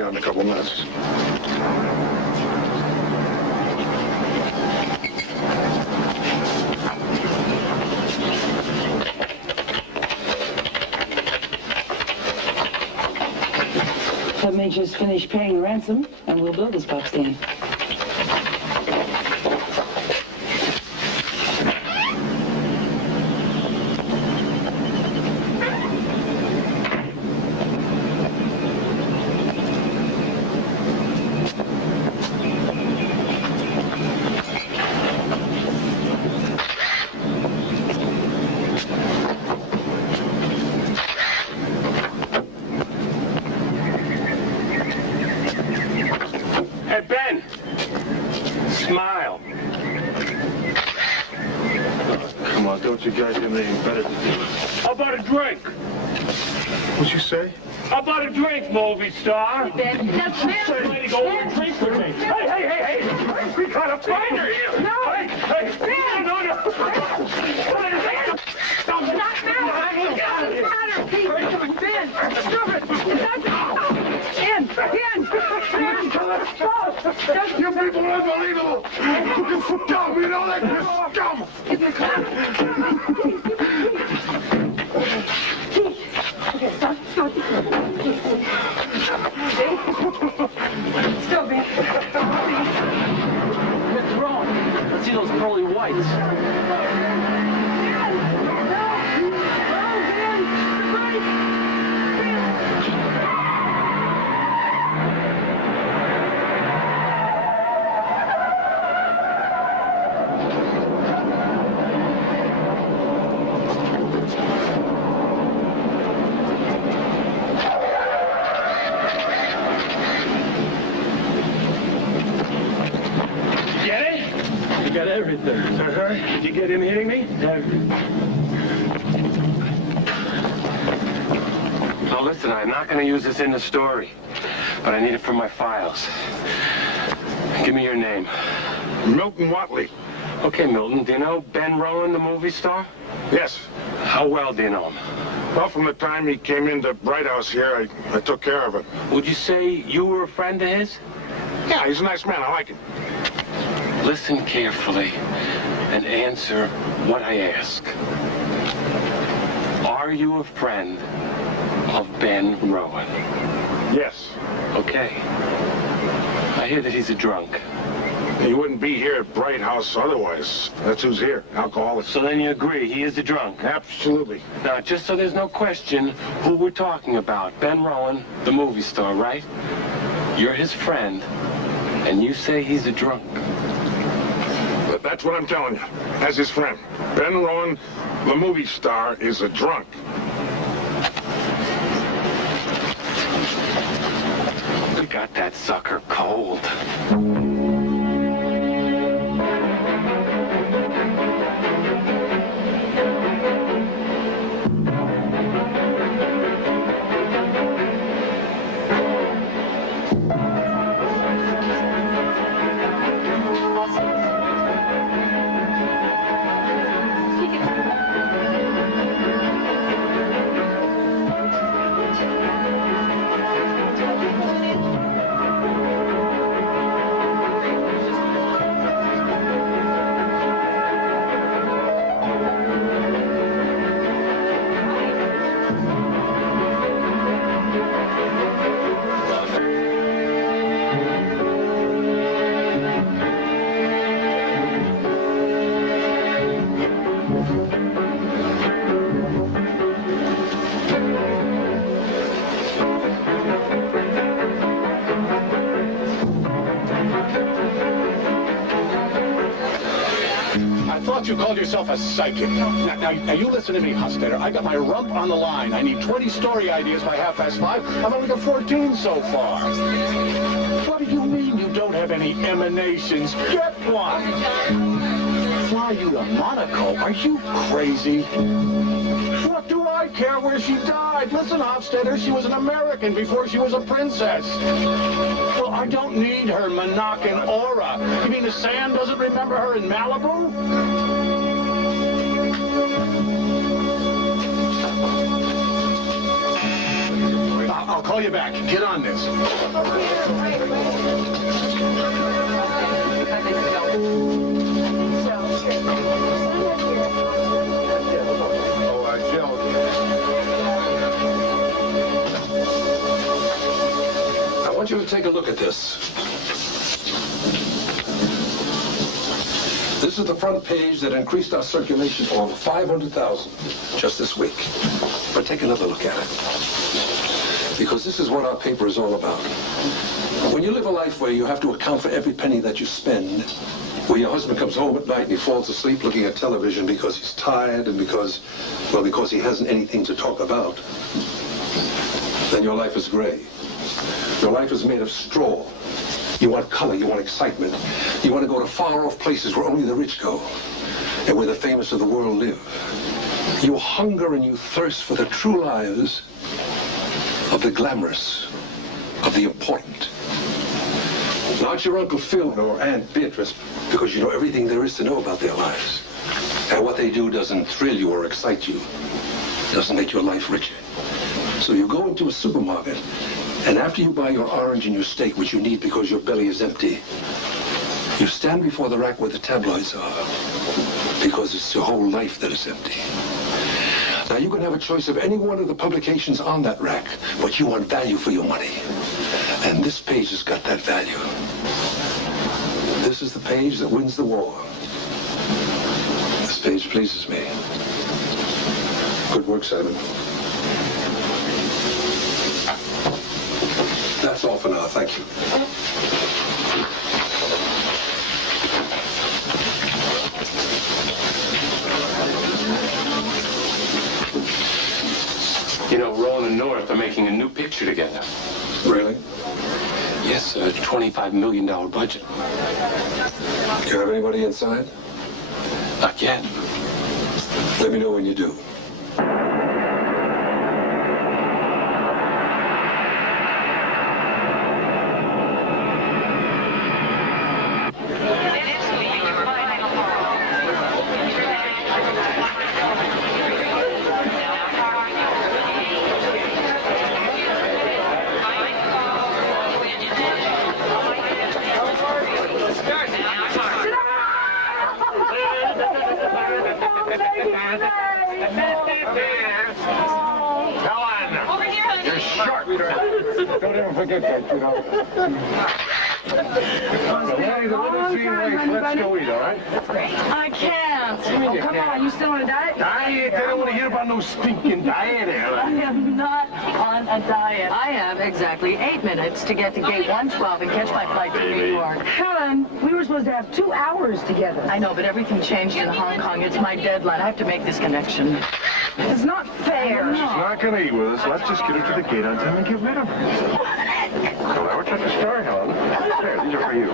be out in a couple of minutes. Let me just finish paying the ransom, and we'll build this box stand. You guys have anything better to do? How about a drink? What'd you say? How about a drink, movie star? Ben, that's Somebody go over and drink with me. Hey! We got a fighter here. No. Hey! Ben. No. Not now. Ben, stop it. Ben. You people are unbelievable! You scum! You know that? You scum! Okay, stop. Still, Ben. What's wrong? Let's see those pearly whites. Everything. Did you get him hitting me? Now listen, I'm not going to use this in the story, but I need it for my files. Give me your name. Milton Watley. Okay, Milton, do you know Ben Rowan, the movie star? Yes. How well do you know him? Well, from the time he came into Bright House here, I took care of him. Would you say you were a friend of his? Yeah, he's a nice man. I like him. Listen carefully and answer what I ask. Are you a friend of Ben Rowan? Yes. Okay. I hear that he's a drunk. He wouldn't be here at Bright House otherwise. That's who's here, alcoholic. So then you agree, he is a drunk? Absolutely. Now, just so there's no question who we're talking about, Ben Rowan, the movie star, right? You're his friend, and you say he's a drunk. That's what I'm telling you, as his friend. Ben Rowan, the movie star, is a drunk. We got that sucker cold. You called yourself a psychic. Now, you listen to me, Hostetter. I got my rump on the line. I need 20 story ideas by 5:30. I've only got 14 so far. What do you mean you don't have any emanations? Get one! Fly you to Monaco? Are you crazy? What do I care where she died? Listen, Hofstetter, she was an American before she was a princess. Well, I don't need her Monacan aura. You mean the sand doesn't remember her in Malibu? I'll call you back. Get on this. I want you to take a look at this. This is the front page that increased our circulation to over 500,000 just this week. But take another look at it. Because this is what our paper is all about. When you live a life where you have to account for every penny that you spend, where your husband comes home at night and he falls asleep looking at television because he's tired and because he hasn't anything to talk about, then your life is gray. Your life is made of straw. You want color, you want excitement. You want to go to far-off places where only the rich go and where the famous of the world live. You hunger and you thirst for the true lives of the glamorous, of the important. Not your Uncle Phil or Aunt Beatrice, because you know everything there is to know about their lives. And what they do doesn't thrill you or excite you. Doesn't make your life richer. So you go into a supermarket, and after you buy your orange and your steak, which you need because your belly is empty, you stand before the rack where the tabloids are, because it's your whole life that is empty. Now, you can have a choice of any one of the publications on that rack, but you want value for your money. And this page has got that value. This is the page that wins the war. This page pleases me. Good work, Simon. That's all for now. Thank you. You know, Roland and North are making a new picture together. Really? Yes, a $25 million budget. Do you have anybody inside? Not yet. Let me know when you do. Don't ever forget that, you know. Let's go eat, all right? I can't. mean you Come can't? on, you still on a diet? Diet? I don't want to hear about no stinking diet, I Ellen. am not on a diet. I have exactly 8 minutes to get to gate 112 and catch my flight to New York. Helen, we were supposed to have 2 hours together. I know, but everything changed in Hong Kong. It's my deadline. I have to make this connection. It's not fair. She's not going to eat with us. Let's just get her to the gate on time and get rid of her. So now we're such a story, Helen. There, these are for you.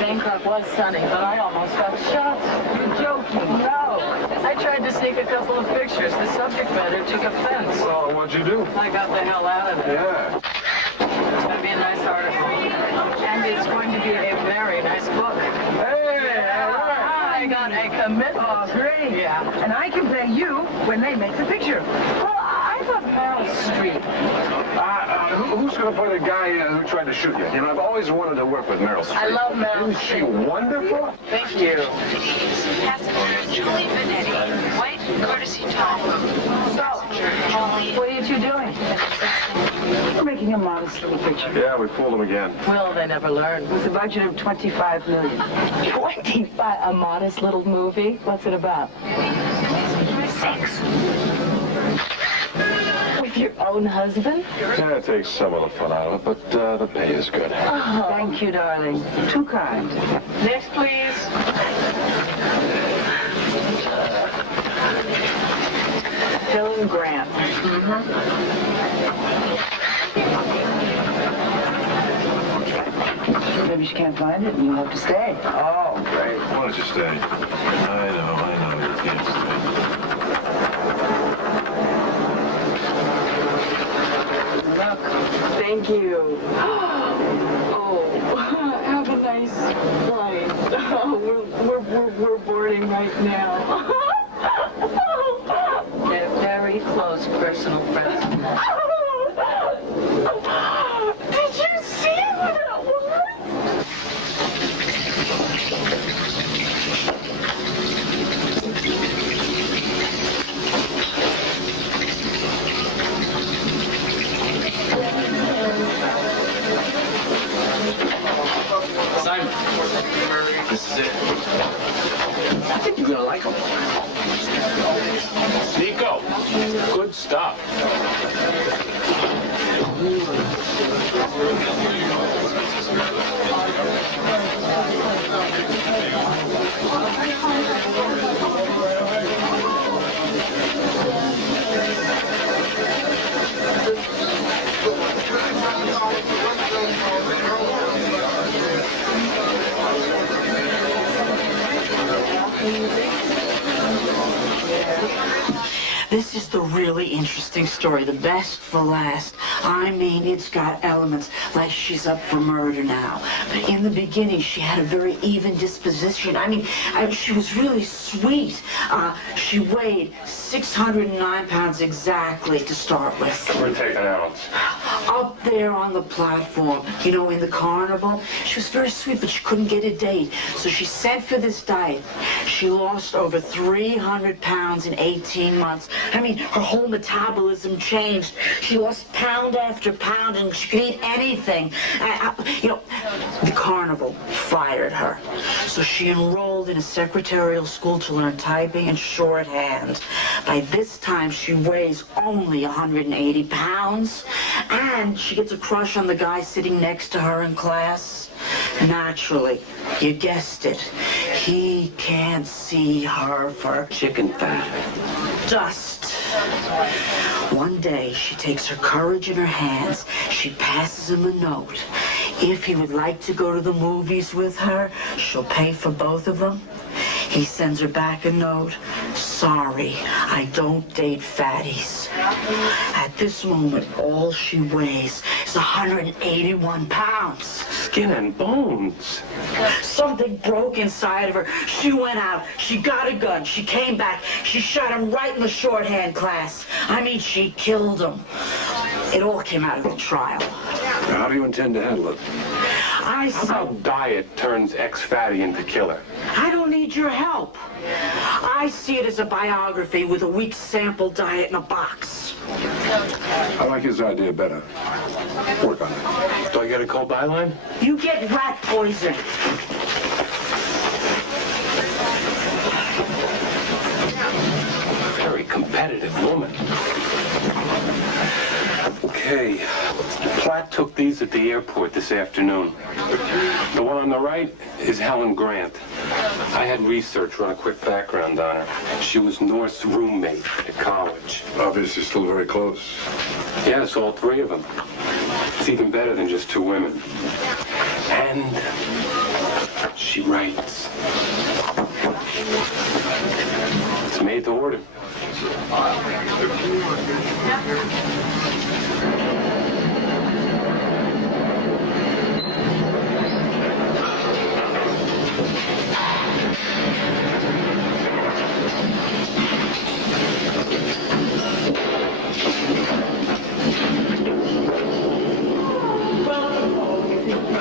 Bangkok was sunny, but I almost got shot. You're joking. No. I tried to sneak a couple of pictures. The subject matter took offense. Well, what'd you do? I got the hell out of there. Yeah. It's going to be a nice article. And it's going to be a very nice book. Hey, all right. I got a commitment. Oh, great. Yeah. And I can play you when they make the picture. Well, I thought Meryl Streep. Who's going to play the guy who tried to shoot you? You know, I've always wanted to work with Meryl Streep. I love Meryl Isn't she Streep. wonderful? Thank you. Passenger Julie Benetti, white courtesy top. Passenger Julie. What are you two doing? We're making a modest little picture. Yeah, we fooled him again. Will they never learn? With a budget of $25 million. 25. A modest little movie? What's it about? Sex. With your own husband? Yeah, it takes some of the fun out of it, but the pay is good. Oh. Thank you, darling. Too kind. Next, please. Helen Grant. Maybe she can't find it and you'll have to stay. Oh, great. Why don't you stay? I know, you can't stay. Look. Thank you. Oh, have a nice flight. Oh, we're boarding right now. They're very close personal friends. Did you see what that was? Simon, this is it. I think you're gonna like them. Nico, good stuff. This is the really interesting story, the best for last. I mean, it's got elements like she's up for murder now. But in the beginning, she had a very even disposition. I mean, she was really sweet. She weighed 609 pounds exactly to start with. We're taking out. Up there on the platform, you know, in the carnival, she was very sweet, but she couldn't get a date. So she sent for this diet. She lost over 300 pounds in 18 months. I mean, her whole metabolism changed. She lost pound after pound, and she could eat anything. You know, the carnival fired her. So she enrolled in a secretarial school to learn typing and shorthand. By this time, she weighs only 180 pounds, and she gets a crush on the guy sitting next to her in class. Naturally, you guessed it, he can't see her for Chicken fat. dust. One day, she takes her courage in her hands. She passes him a note. If he would like to go to the movies with her, she'll pay for both of them. He sends her back a note. Sorry, I don't date fatties. At this moment, all she weighs is 181 pounds. Skin and bones. Something broke inside of her. She went out. She got a gun. She came back. She shot him right in the shorthand class. I mean, she killed him. It all came out of the trial. Now, how do you intend to handle it? I How said, about diet turns ex-fatty into killer? I don't need your help. I see it as a biography with a week's sample diet in a box. I like his idea better. Work on it. Do I get a cold byline? You get rat poison. Very competitive woman. Okay. Platt took these at the airport this afternoon. The one on the right is Helen Grant. I had research run a quick background on her. She was North's roommate at college. Obviously still very close. Yes, all three of them. It's even better than just two women. And she writes. It's made to order.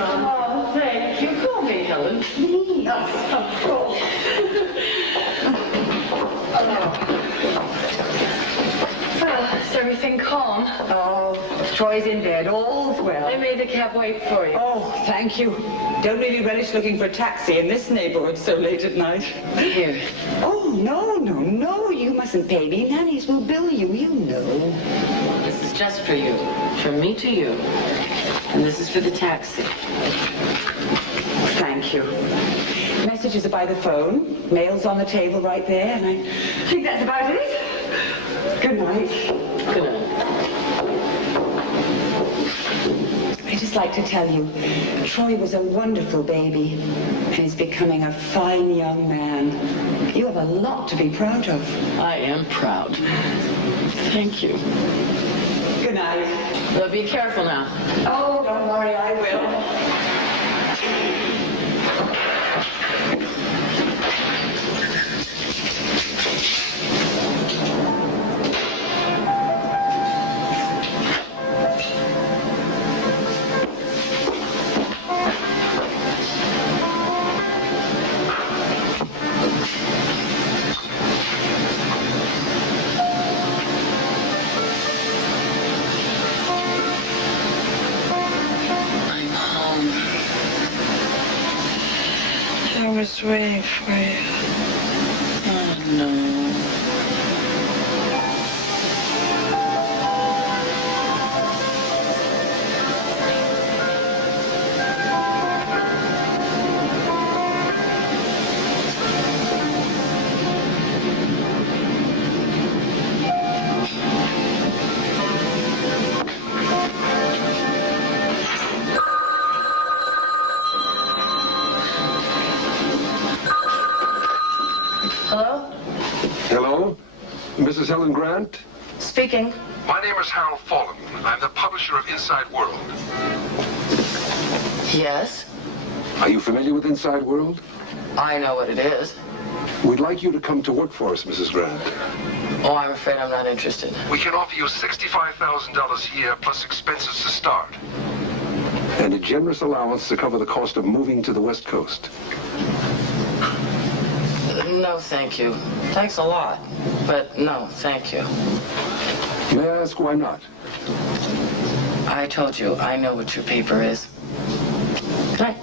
Oh, thank you. Call me, Helen. Me? Of course. Well, is everything calm? Oh, Troy's in bed. All's well. I made the cab wait for you. Oh, thank you. Don't really relish looking for a taxi in this neighborhood so late at night. Here. Oh, no. You mustn't pay me. Nannies will bill you, you know. This is just for you. From me to you. And this is for the taxi. Thank you. Messages are by the phone. Mail's on the table right there, and I think that's about it. Good night. Good night. I'd just like to tell you, Troy was a wonderful baby, and he's becoming a fine young man. You have a lot to be proud of. I am proud. Thank you. Good night. Well, be careful now. Oh, don't worry, I will. was waiting for you. Oh, no. Hello? Mrs. Helen Grant? Speaking. My name is Harold Fallen. I'm the publisher of Inside World. Yes? Are you familiar with Inside World? I know what it is. We'd like you to come to work for us, Mrs. Grant. Oh, I'm afraid I'm not interested. We can offer you $65,000 a year plus expenses to start. And a generous allowance to cover the cost of moving to the West Coast. No, thank you. Thanks a lot, but no, thank you. May I ask why not? I told you, I know what your paper is. Good night.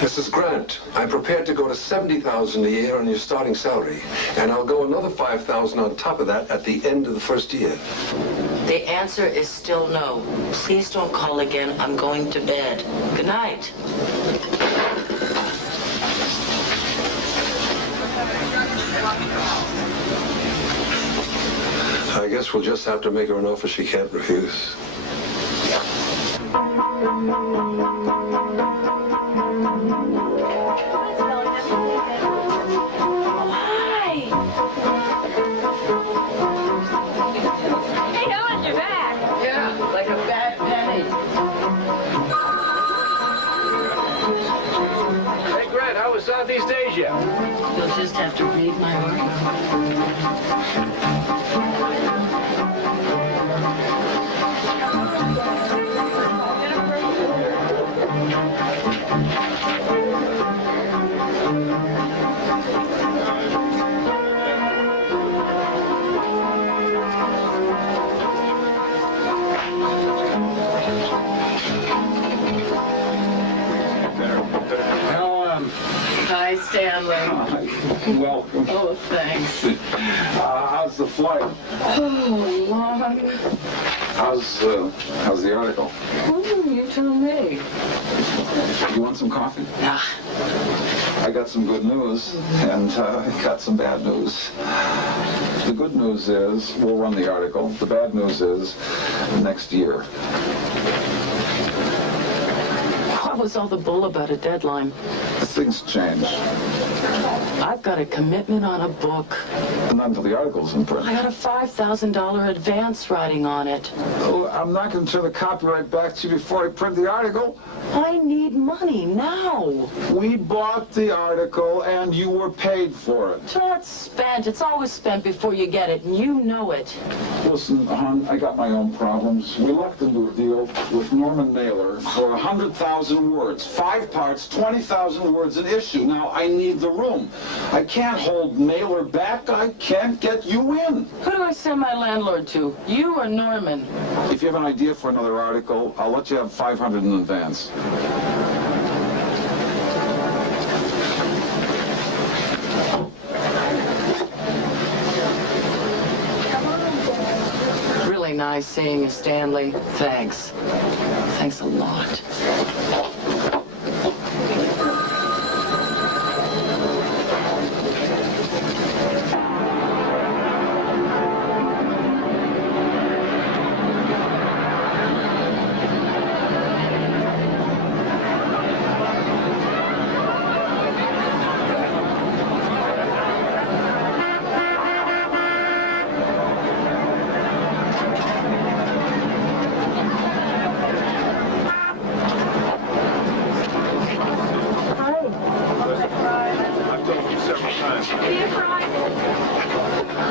Mrs. Grant, I'm prepared to go to $70,000 a year on your starting salary, and I'll go another $5,000 on top of that at the end of the first year. The answer is still no. Please don't call again. I'm going to bed. Good night. I guess we'll just have to make her an offer she can't refuse. Southeast Asia. You'll just have to read my Hi, Stanley. Welcome. Oh, thanks. How's the flight? Oh, long. How's the article? You tell me. You want some coffee? Nah. I got some good news, and got some bad news. The good news is we'll run the article. The bad news is next year. What was all the bull about a deadline? Things change. I've got a commitment on a book. Not until the article's in print. I got a $5,000 advance riding on it. Oh, I'm not going to turn the copyright back to you before I print the article. I need money now. We bought the article, and you were paid for it. That's spent. It's always spent before you get it, and you know it. Listen, hon, I got my own problems. We lucked into a deal with Norman Mailer for 100,000 words. 5 parts, 20,000 words an issue. Now, I need the room. I can't hold Mailer back. I can't get you in. Who do I send my landlord to? You or Norman? If you have an idea for another article, I'll let you have 500 in advance. Really nice seeing you, Stanley. Thanks. Thanks a lot.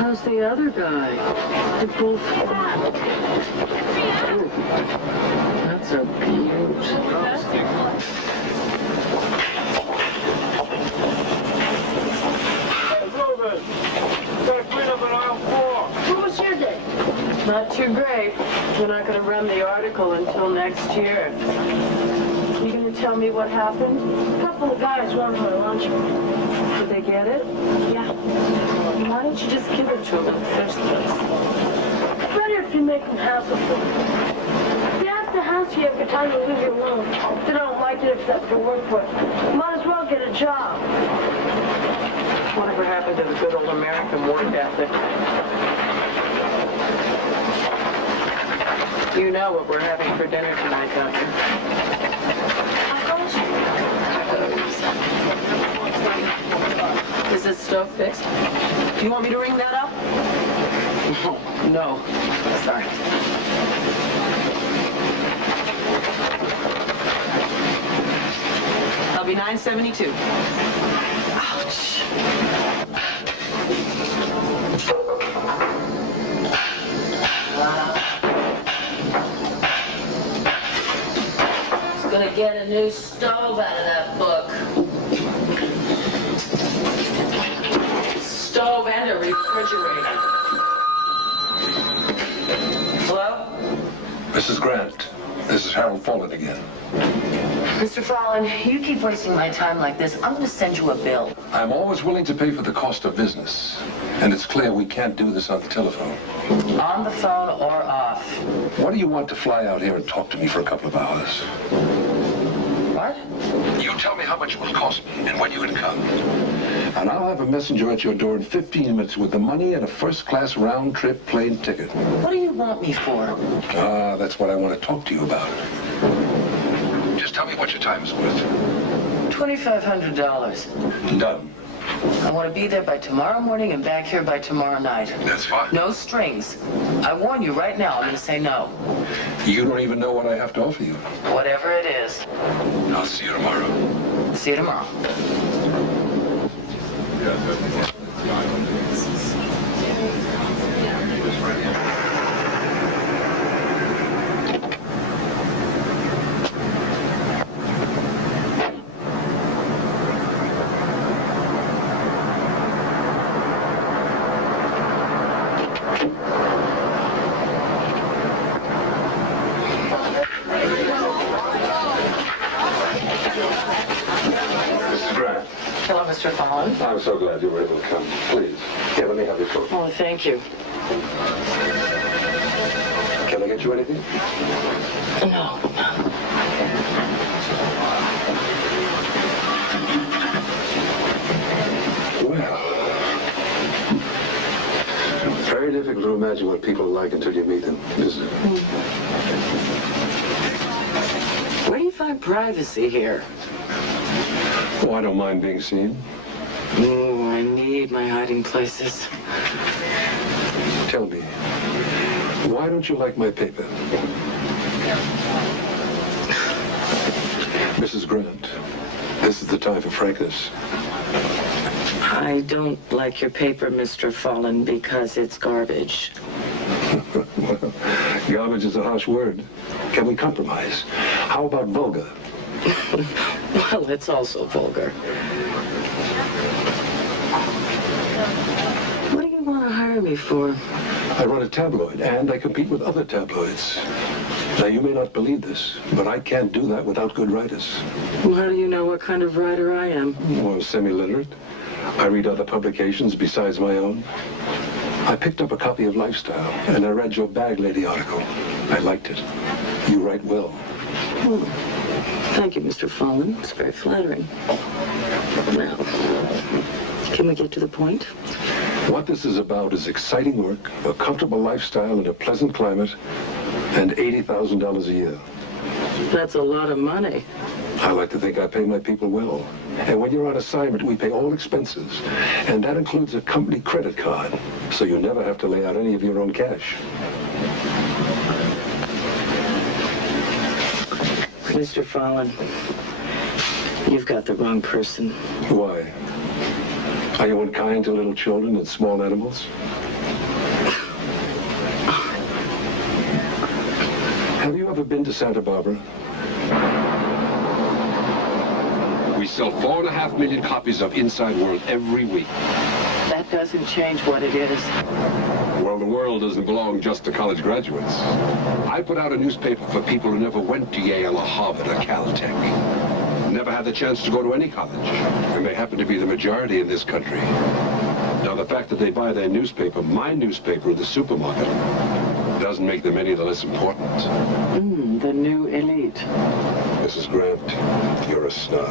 How's the other guy? They're both... Oh, that's a beaut. What was your day? Not too great. We're not going to run the article until next year. You going to tell me what happened? A couple of guys wanted my lunch. Did they get it? Yeah. Why don't you just give it to them in the first place? Better if you make them hassle for me. If you have to hassle you every time you leave you alone, they don't like it if that's your work for it. You might as well get a job. Whatever happened to the good old American work ethic? You know what we're having for dinner tonight, don't you? Is this stove fixed? Do you want me to ring that up? No. Sorry. I'll be 972. Ouch. Gonna get a new stove out of that book. Stove and a refrigerator. Hello? Mrs. Grant, this is Harold Follen again. Mr. Fallon, you keep wasting my time like this. I'm gonna send you a bill. I'm always willing to pay for the cost of business. And it's clear we can't do this on the telephone. On the phone or off. What do you want to fly out here and talk to me for a couple of hours? What? You tell me how much it will cost me and when you can come. And I'll have a messenger at your door in 15 minutes with the money and a first-class round-trip plane ticket. What do you want me for? Ah, that's what I want to talk to you about. Just tell me what your time is worth. $2,500. Done. I want to be there by tomorrow morning and back here by tomorrow night. That's fine. No strings. I warn you right now, I'm going to say no. You don't even know what I have to offer you. Whatever it is. I'll see you tomorrow. See you tomorrow. Hello, Mr. Fallon. I'm so glad you were able to come. Please, here, let me have your coat. Oh, thank you. Can I get you anything? No. Well, it's very difficult to imagine what people are like until you meet them, isn't it? Where do you find privacy here? Oh, I don't mind being seen. Oh, I need my hiding places. Tell me, why don't you like my paper? Mrs. Grant, this is the time for frankness. I don't like your paper, Mr. Fallon, because it's garbage. Well, garbage is a harsh word. Can we compromise? How about vulgar? Well, it's also vulgar. What do you want to hire me for? I run a tabloid, and I compete with other tabloids. Now, you may not believe this, but I can't do that without good writers. Well, how do you know what kind of writer I am? Well, semi-literate. I read other publications besides my own. I picked up a copy of Lifestyle, and I read your Bag Lady article. I liked it. You write well. Oh, thank you, Mr. Fallon. It's very flattering. Now, can we get to the point? What this is about is exciting work, a comfortable lifestyle in a pleasant climate, and $80,000 a year. That's a lot of money. I like to think I pay my people well. And when you're on assignment, we pay all expenses. And that includes a company credit card, so you never have to lay out any of your own cash. Mr. Fallon, you've got the wrong person. Why? Are you unkind to little children and small animals? Have you ever been to Santa Barbara? We sell 4.5 million copies of Inside World every week. That doesn't change what it is. Well, the world doesn't belong just to college graduates. I put out a newspaper for people who never went to Yale or Harvard or Caltech. Never had the chance to go to any college. And they happen to be the majority in this country. Now, the fact that they buy their newspaper, my newspaper, in the supermarket, doesn't make them any the less important. The new elite. Mrs. Grant, you're a snob.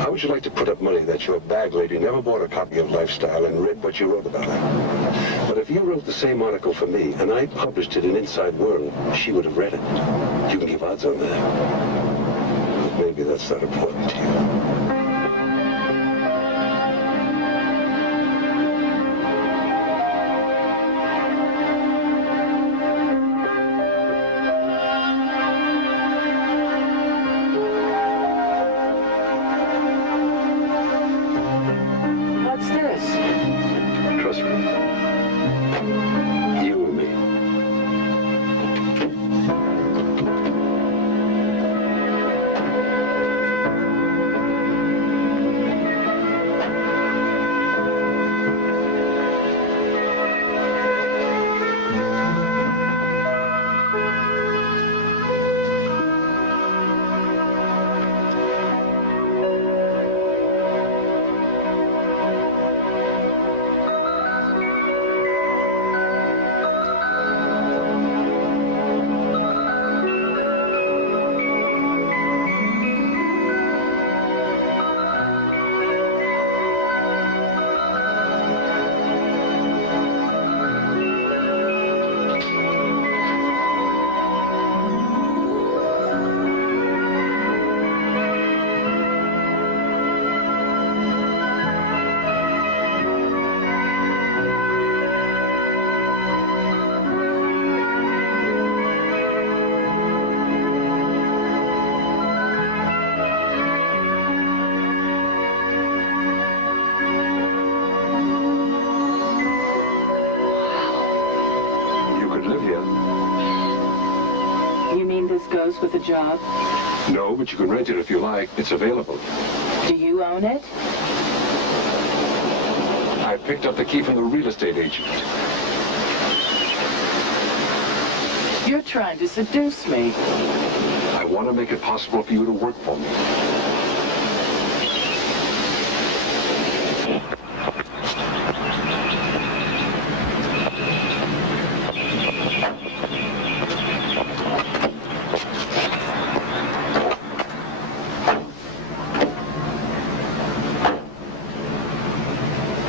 How would you like to put up money that your bag lady never bought a copy of Lifestyle and read what you wrote about her? But if you wrote the same article for me and I published it in Inside World, she would have read it. You can give odds on that. But maybe that's not important to you. Goes with a job? No, but you can rent it if you like. It's available. Do you own it? I picked up the key from the real estate agent. You're trying to seduce me. I want to make it possible for you to work for me.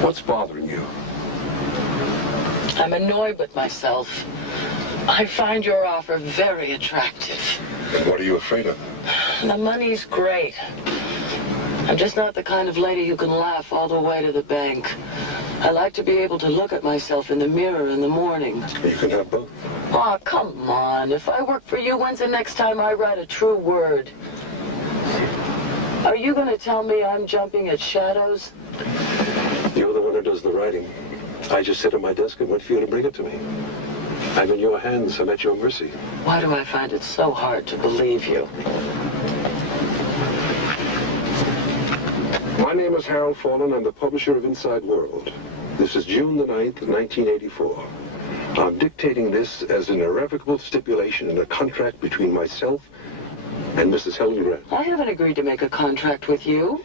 What's bothering you? I'm annoyed with myself. I find your offer very attractive. And what are you afraid of? The money's great. I'm just not the kind of lady who can laugh all the way to the bank. I like to be able to look at myself in the mirror in the morning. You can have both. Oh, come on. If I work for you, when's the next time I write a true word? Are you going to tell me I'm jumping at shadows? You're the one who does the writing. I just sit at my desk and wait for you to bring it to me. I'm in your hands. I'm at your mercy. Why do I find it so hard to believe you? My name is Harold Fallen. I'm the publisher of Inside World. This is June the 9th, 1984. I'm dictating this as an irrevocable stipulation in a contract between myself and Mrs. Helen Grant. I haven't agreed to make a contract with you.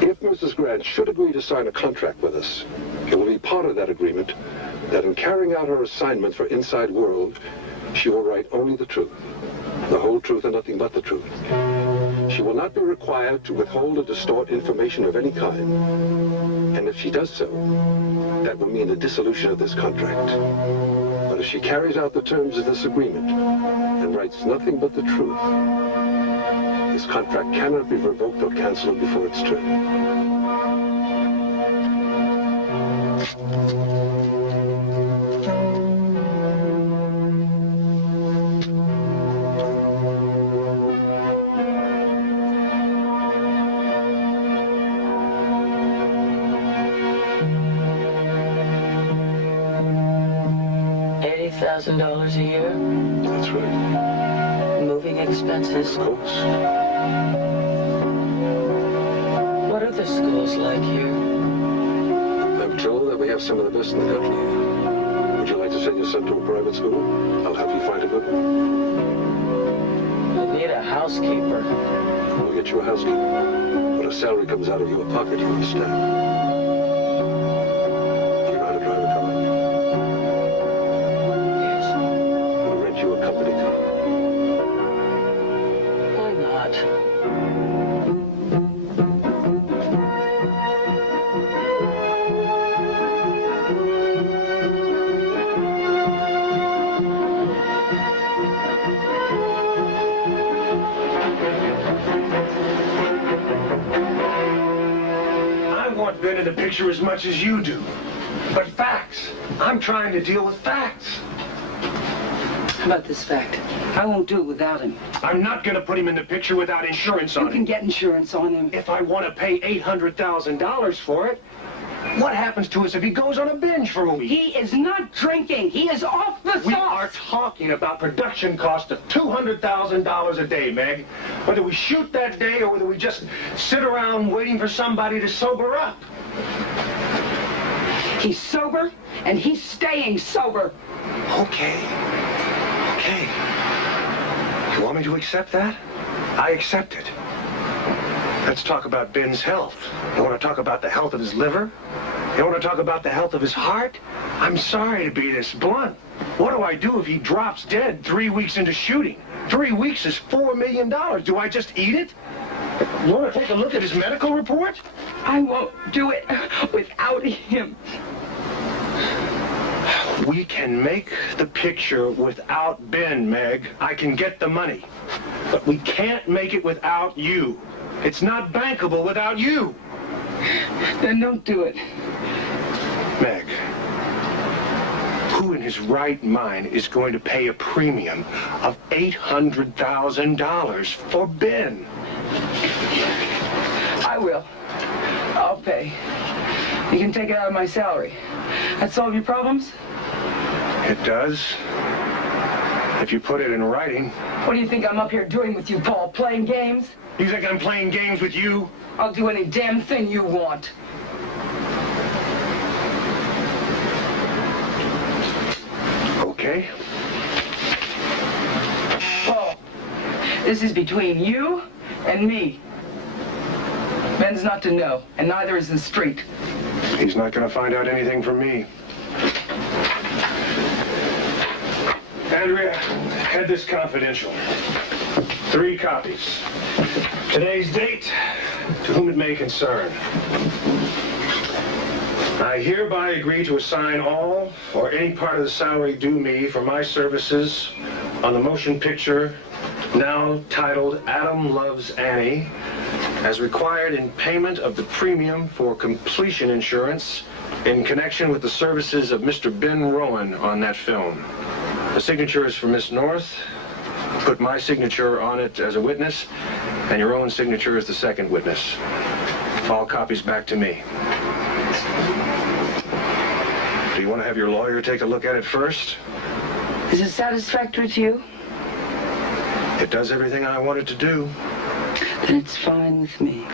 If Mrs. Grant should agree to sign a contract with us, it will be part of that agreement that in carrying out her assignment for Inside World, she will write only the truth, the whole truth and nothing but the truth. She will not be required to withhold or distort information of any kind. And if she does so, that will mean the dissolution of this contract. But if she carries out the terms of this agreement and writes nothing but the truth, this contract cannot be revoked or canceled before its term. $5,000 a year? That's right. Moving expenses? Of course. What are the schools like here? I'm told that we have some of the best in the country. Would you like to send your son to a private school? I'll help you find a good one. I need a housekeeper. We'll get you a housekeeper. But her salary comes out of your pocket, you understand? Ben in the picture as much as you do. But facts. I'm trying to deal with facts. How about this fact? I won't do it without him. I'm not going to put him in the picture without insurance on him. You can get insurance on him. If I want to pay $800,000 for it, what happens to us if he goes on a binge for a week? He is not drinking. He is off the sauce. We are talking about production cost of $200,000 a day, Meg. Whether we shoot that day or whether we just sit around waiting for somebody to sober up. He's sober, and he's staying sober. Okay. Okay. You want me to accept that? I accept it. Let's talk about Ben's health. You want to talk about the health of his liver? You want to talk about the health of his heart? I'm sorry to be this blunt. What do I do if he drops dead 3 weeks into shooting? 3 weeks is $4 million. Do I just eat it? You want to take a look at his medical report? I won't do it without him. We can make the picture without Ben, Meg. I can get the money. But we can't make it without you. It's not bankable without you. Then don't do it. Meg, who in his right mind is going to pay a premium of $800,000 for Ben? I will. I'll pay. You can take it out of my salary. That solve your problems? It does. If you put it in writing. What do you think I'm up here doing with you, Paul? Playing games? You think I'm playing games with you? I'll do any damn thing you want. Okay. Paul, this is between you and me. Ben's not to know, and neither is the street. He's not going to find out anything from me. Andrea, head this confidential. 3 copies. Today's date, to whom it may concern. I hereby agree to assign all or any part of the salary due me for my services on the motion picture now titled Adam Loves Annie, as required in payment of the premium for completion insurance in connection with the services of Mr. Ben Rowan on that film. The signature is for Miss North. Put my signature on it as a witness, and your own signature as the second witness. All copies back to me. Do you want to have your lawyer take a look at it first? Is it satisfactory to you? It does everything I want it to do. Then it's fine with me.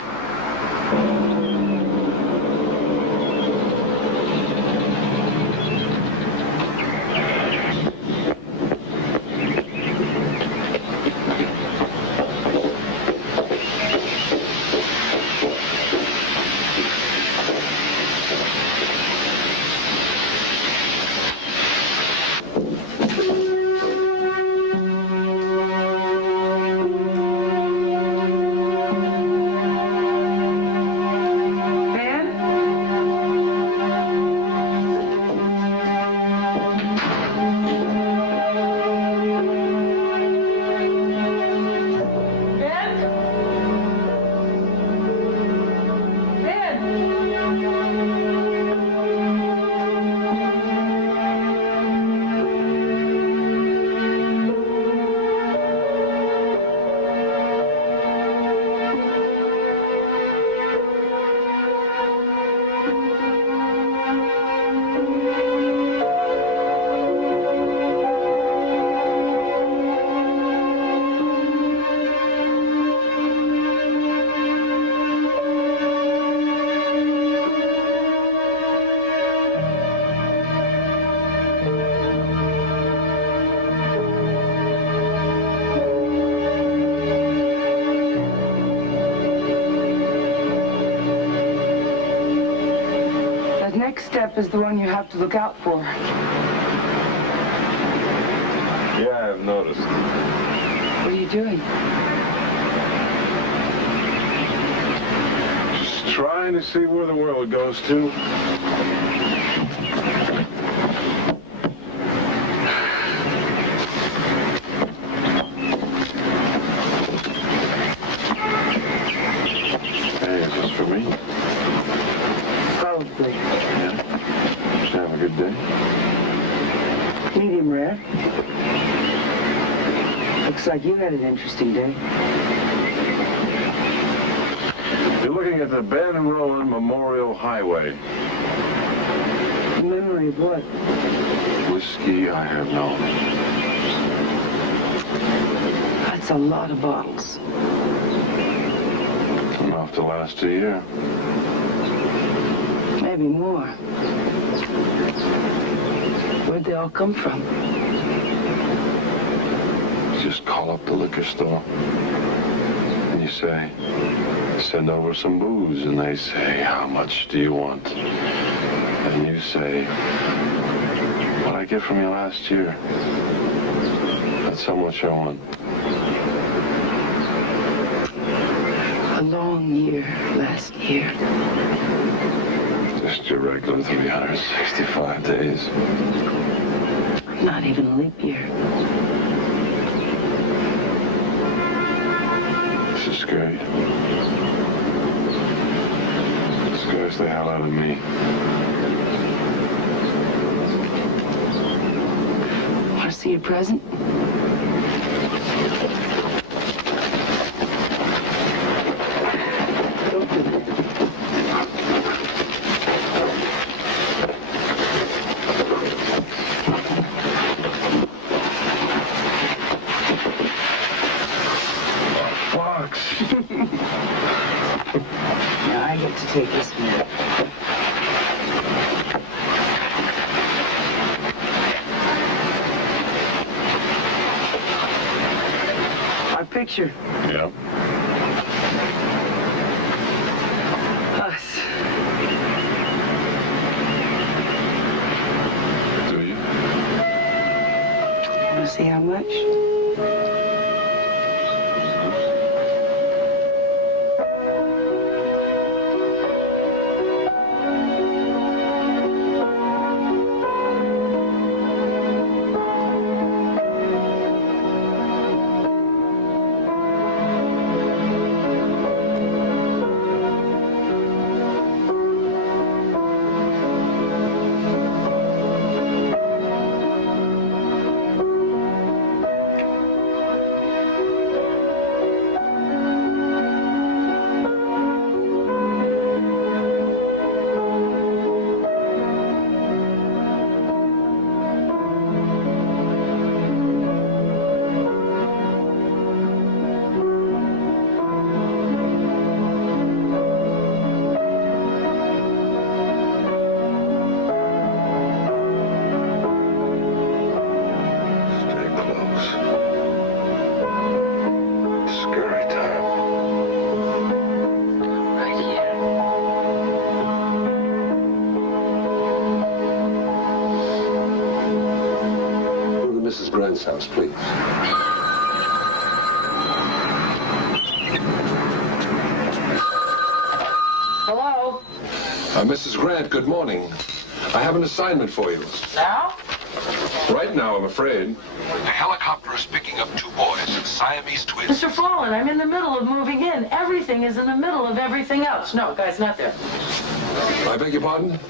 chap is the one you have to look out for. Yeah, I've noticed. What are you doing? Just trying to see where the world goes to. Hey, is this for me? Probably. Yeah. Just have a good day. Medium rare. Looks like you had an interesting day. You're looking at the Ben Rowan Memorial Highway. Memory of what? Whiskey I have known. That's a lot of bottles. Enough to last a year. Maybe more. Where'd they all come from? Just call up the liquor store. And you say, send over some booze. And they say, how much do you want? And you say, what I get from you last year. That's how much I want. A long year last year. Just your regular 365 days. Not even a leap year. This is great. It scares the hell out of me. Want to see your present? Now I get to take this one. Our picture. Yeah. Us. Do you? Want to see how much? Mrs. Grant's house, please. Hello? Mrs. Grant, good morning. I have an assignment for you. Now? Right now, I'm afraid. A helicopter is picking up 2 boys, Siamese twins. Mr. Fallen, I'm in the middle of moving in. Everything is in the middle of everything else. No, guy's not there. I beg your pardon?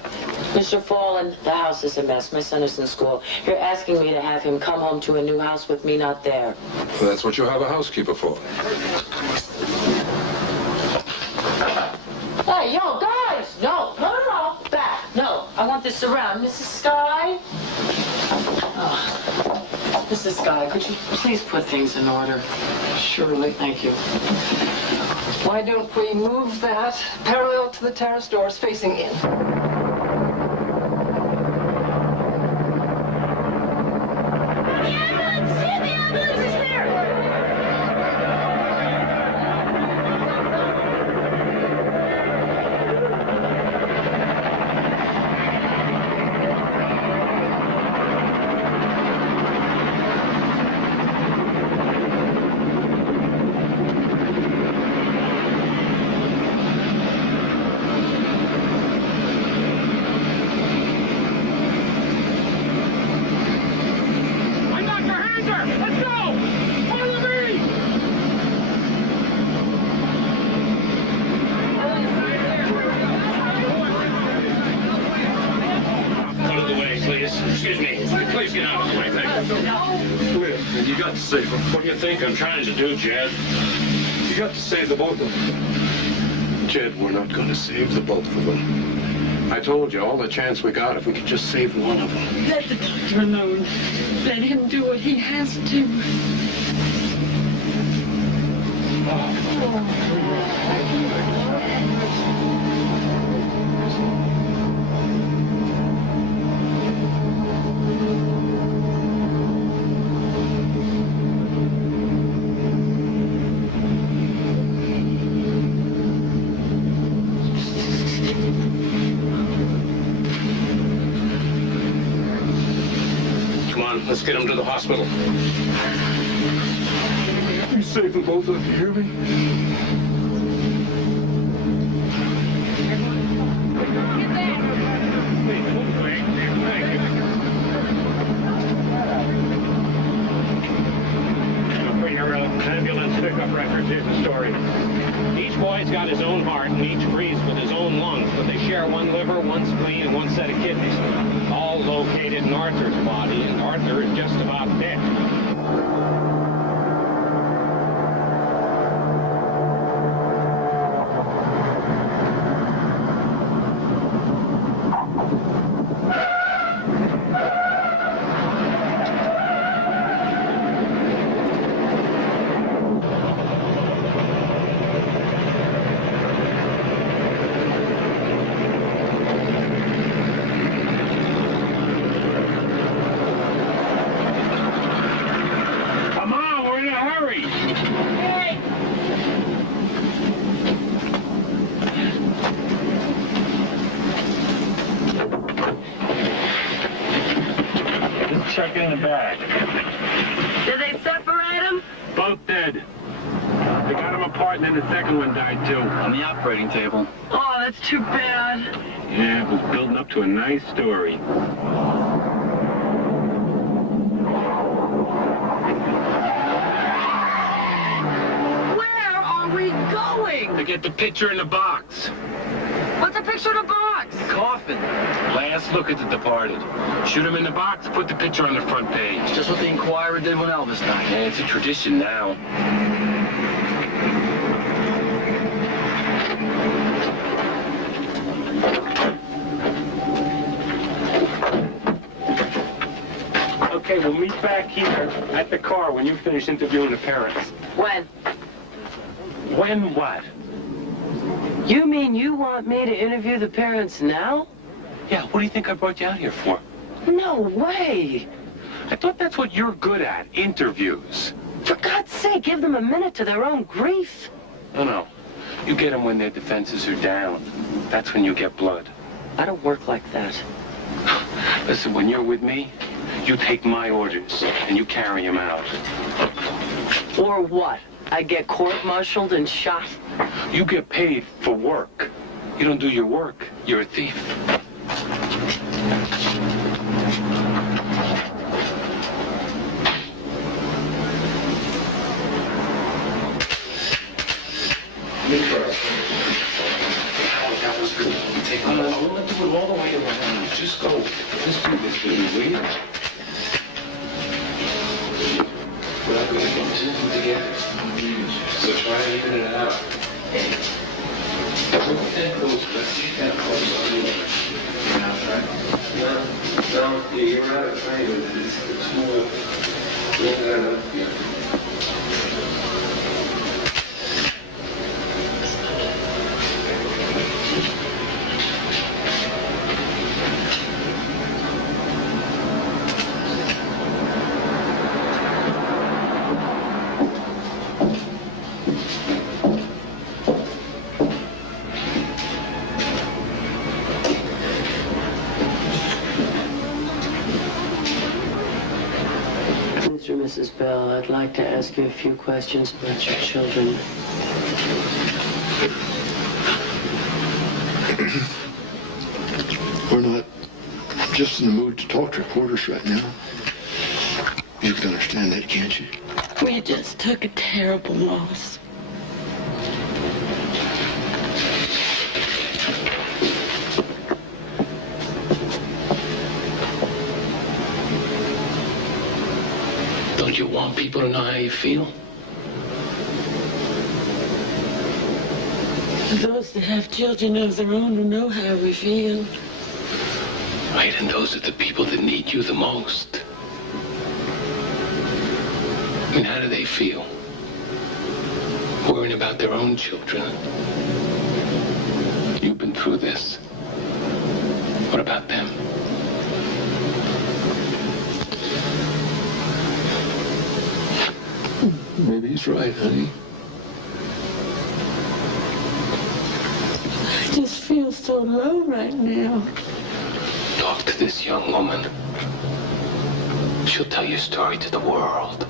Mr. Fallen, the house is a mess. My son is in school. You're asking me to have him come home to a new house with me not there. That's what you have a housekeeper for. Hey, yo, guys! No, back. No, I want this around. Mrs. Sky? Oh. Mrs. Sky, could you please put things in order? Surely. Thank you. Why don't we move that parallel to the terrace doors facing in? Please get out of the way, thank you. Listen, you got to save them. What do you think I'm trying to do, Jed? You got to save the both of them. Jed, we're not going to save the both of them. I told you, all the chance we got if we could just save one of them. Let the doctor alone. Let him do what he has to. Let's get him to the hospital. You save them both of them, you hear me? Ambulance pickup records. Here's the story. Each boy's got his own heart, and each breathes with his own lungs, but they share one liver, one spleen, and one set of kidneys, all located in Arthur's body, and Arthur is just about dead. Check in the bag. Did they separate them? Both dead. They got them apart and then the second one died too. On the operating table. Oh, that's too bad. Yeah, it was building up to a nice story. Where are we going? To get the picture in the box. What's a picture of the box? Coffin. Last look at the departed. Shoot him in the box, put the picture on the front page. Just what the Inquirer did when Elvis died. Yeah, it's a tradition now. Okay, we'll meet back here at the car when you finish interviewing the parents. When? When what? You mean you want me to interview the parents now? Yeah, what do you think I brought you out here for? No way. I thought that's what you're good at, interviews. For God's sake, give them a minute to their own grief. No. You get them when their defenses are down. That's when you get blood. I don't work like that. Listen, when you're with me, you take my orders and you carry them out. Or what? I get court-martialed and shot? You get paid for work. You don't do your work, you're a thief. We'll not do it all the way around. Just go. Just do this with me, will you? We're not going to continue together. So try to even it out. Don't take those, but see that close. No, you're out of time. It's more. Yeah. Mr. and Mrs. Bell, I'd like to ask you a few questions about your children. We're not just in the mood to talk to reporters right now. You can understand that, can't you? We just took a terrible loss. you want people to know how you feel? Those that have children of their own who know how we feel. Right, and those are the people that need you the most. I mean, how do they feel? Worrying about their own children. You've been through this. What about them? Maybe he's right, honey. I just feel so low right now. Talk to this young woman. She'll tell your story to the world.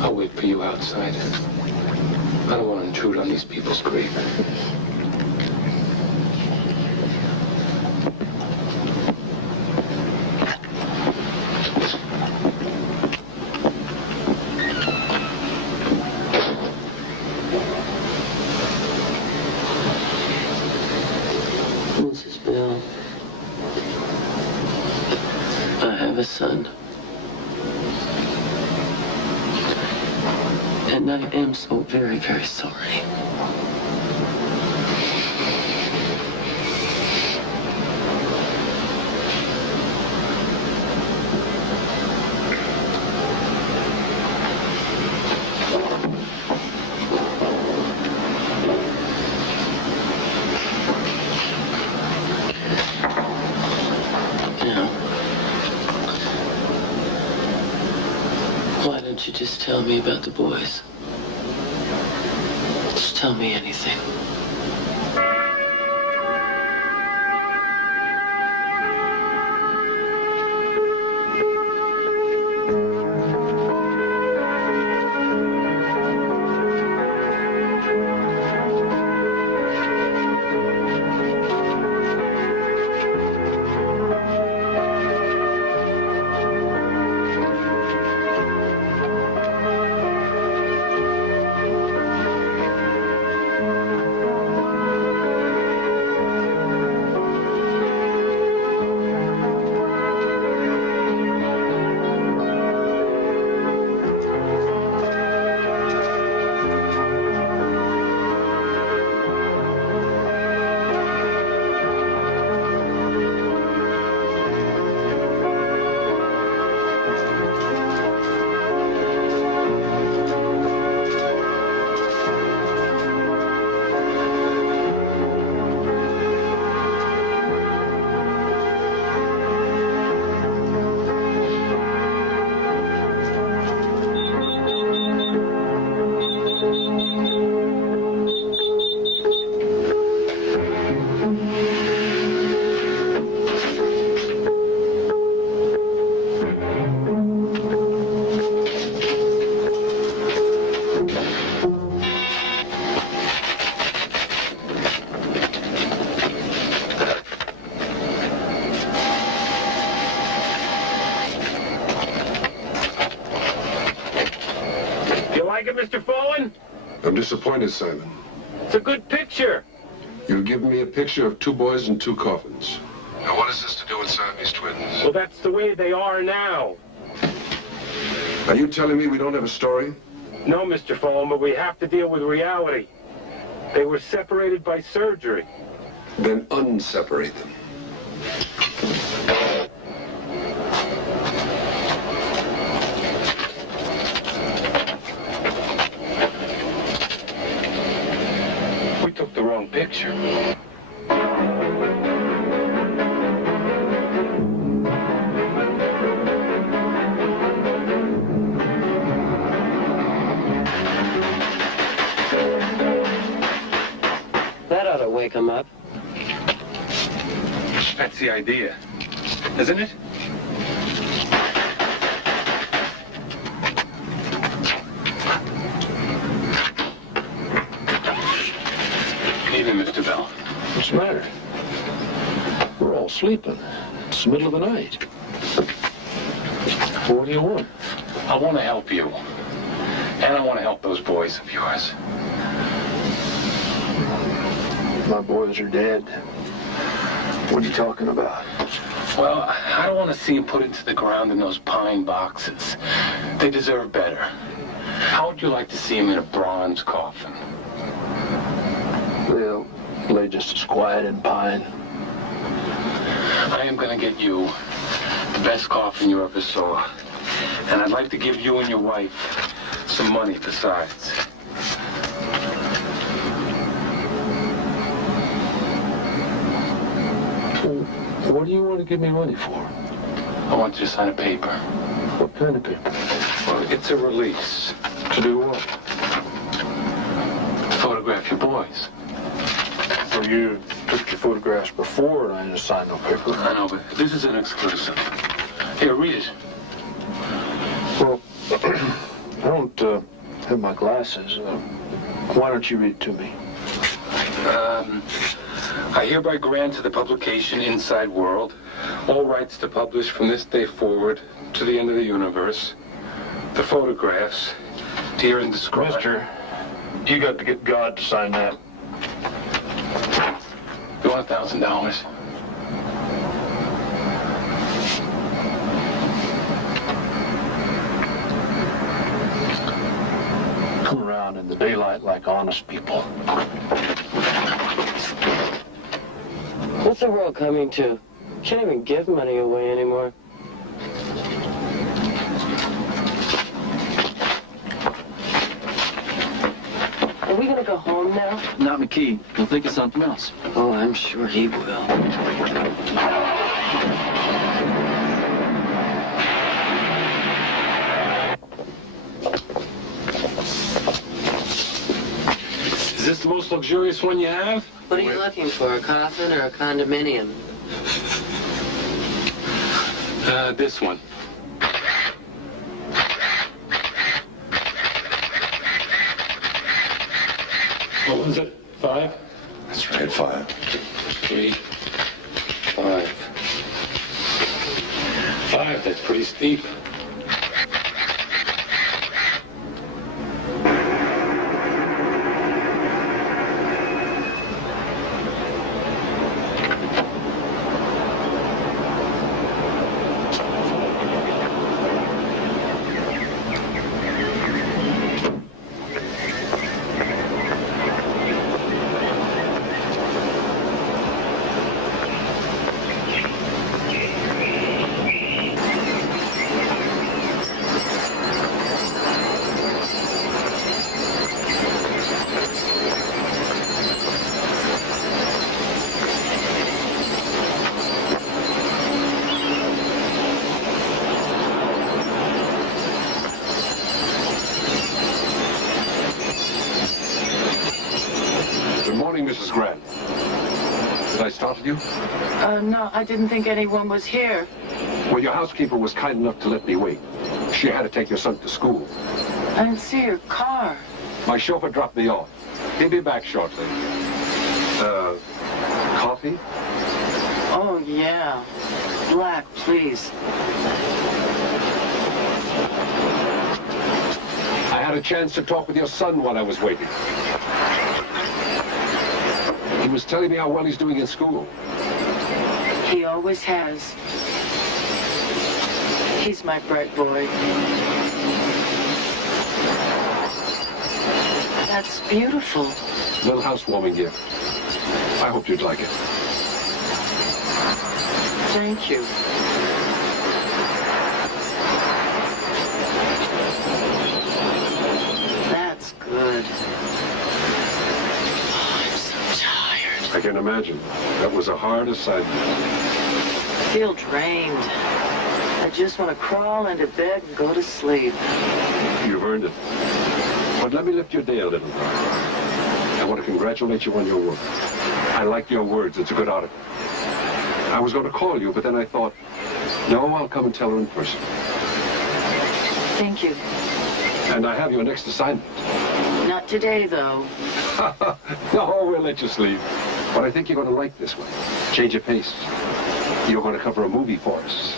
I'll wait for you outside. I don't want to intrude on these people's grief. Mrs. Bill, I have a son. And I am so very, very sorry. Why don't you just tell me about the boys? Just tell me anything. Mr. Follen? I'm disappointed, Simon. It's a good picture. You've given me a picture of two boys in two coffins. Now, what has this to do with Siamese twins? Well, that's the way they are now. Are you telling me we don't have a story? No, Mr. Follen, but we have to deal with reality. They were separated by surgery. Then unseparate them. We took the wrong picture. That ought to wake him up. That's the idea, isn't it? Evening, Mr. Bell. What's the matter? We're all sleeping. It's the middle of the night. What do you want? I want to help you. And I want to help those boys of yours. My boys are dead. What are you talking about? Well, I don't want to see him put into the ground in those pine boxes. They deserve better. How would you like to see him in a bronze coffin? They'll lay just as quiet in pine. I am going to get you the best coffin you ever saw. And I'd like to give you and your wife some money besides. What do you want to give me money for? I want you to sign a paper. What kind of paper? Well, it's a release. To do what? Photograph your boys. Well, you took your photographs before and I didn't sign no paper. I know, but this is an exclusive. Here, read it. Well, I don't have my glasses. Why don't you read it to me? I hereby grant to the publication Inside World all rights to publish from this day forward to the end of the universe the photographs here and described. Mister, you got to get God to sign that. You want $1,000? Come around in the daylight like honest people. What's the world coming to? Can't even give money away anymore. Are we gonna go home now? Not McKee. We'll think of something else. Oh, I'm sure he will. Is this the most luxurious one you have? What are you looking for, a coffin or a condominium? This one. What was it? 5? That's right, 5. 3, 5. 5, that's pretty steep. Mrs. Grant. Did I startle you? No, I didn't think anyone was here. Well, your housekeeper was kind enough to let me wait. She had to take your son to school. I didn't see your car. My chauffeur dropped me off. He'll be back shortly. Coffee? Oh, yeah. Black, please. I had a chance to talk with your son while I was waiting. He was telling me how well he's doing in school. He always has. He's my bright boy. That's beautiful. Little housewarming gift. I hope you'd like it. Thank you. That's good. I can imagine. That was a hard assignment. I feel drained. I just want to crawl into bed and go to sleep. You've earned it. But let me lift your day a little. I want to congratulate you on your work. I like your words. It's a good article. I was going to call you, but then I thought, no, I'll come and tell her in person. Thank you. And I have your next assignment. Not today, though. No, we'll let you sleep. But I think you're going to like this one. Change of pace. You're going to cover a movie for us.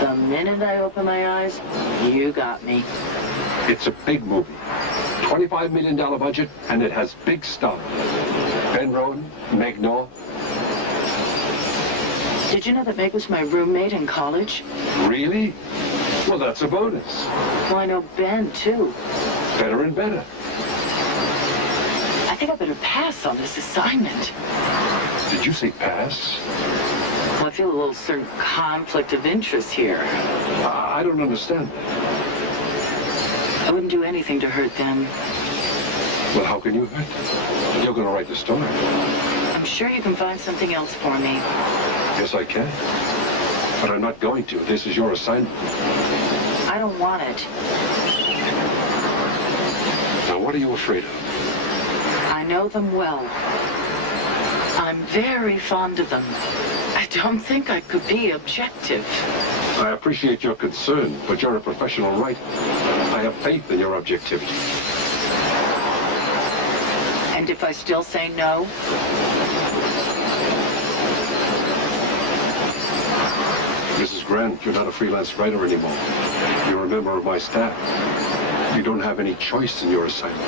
The minute I open my eyes, you got me. It's a big movie. $25 million budget, and it has big stuff. Ben Rowan, Meg Noah. Did you know that Meg was my roommate in college? Really? Well, that's a bonus. Well, I know Ben, too. Better and better. I think I better pass on this assignment. Did you say pass? Well, I feel a little certain conflict of interest here. I don't understand. I wouldn't do anything to hurt them. Well, how can you hurt them? You're going to write the story. I'm sure you can find something else for me. Yes, I can. But I'm not going to. This is your assignment. I don't want it. Now, what are you afraid of? I know them well. I'm very fond of them. I don't think I could be objective. I appreciate your concern, but you're a professional writer. I have faith in your objectivity. And if I still say no? Mrs. Grant, you're not a freelance writer anymore. You're a member of my staff. You don't have any choice in your assignments.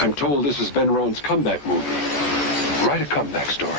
I'm told this is Ben Rowan's comeback movie. Write a comeback story.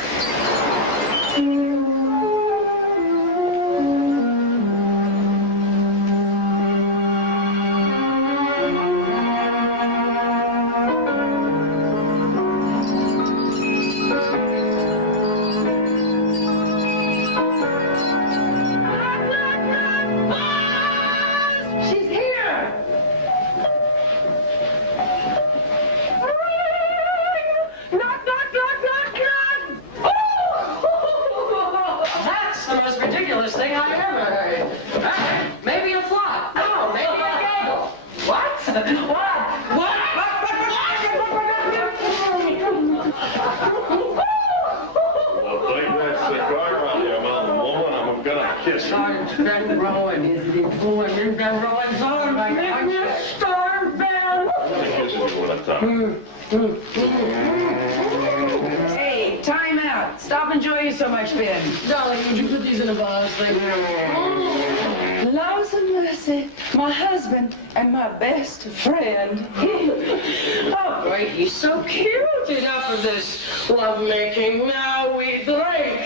Hey, time out. Stop enjoying so much, Ben. Darling, would you put these in a vase? Thank you. Loves and mercy, my husband and my best friend. Oh, great. He's so cute. Enough of this lovemaking. Now we drink.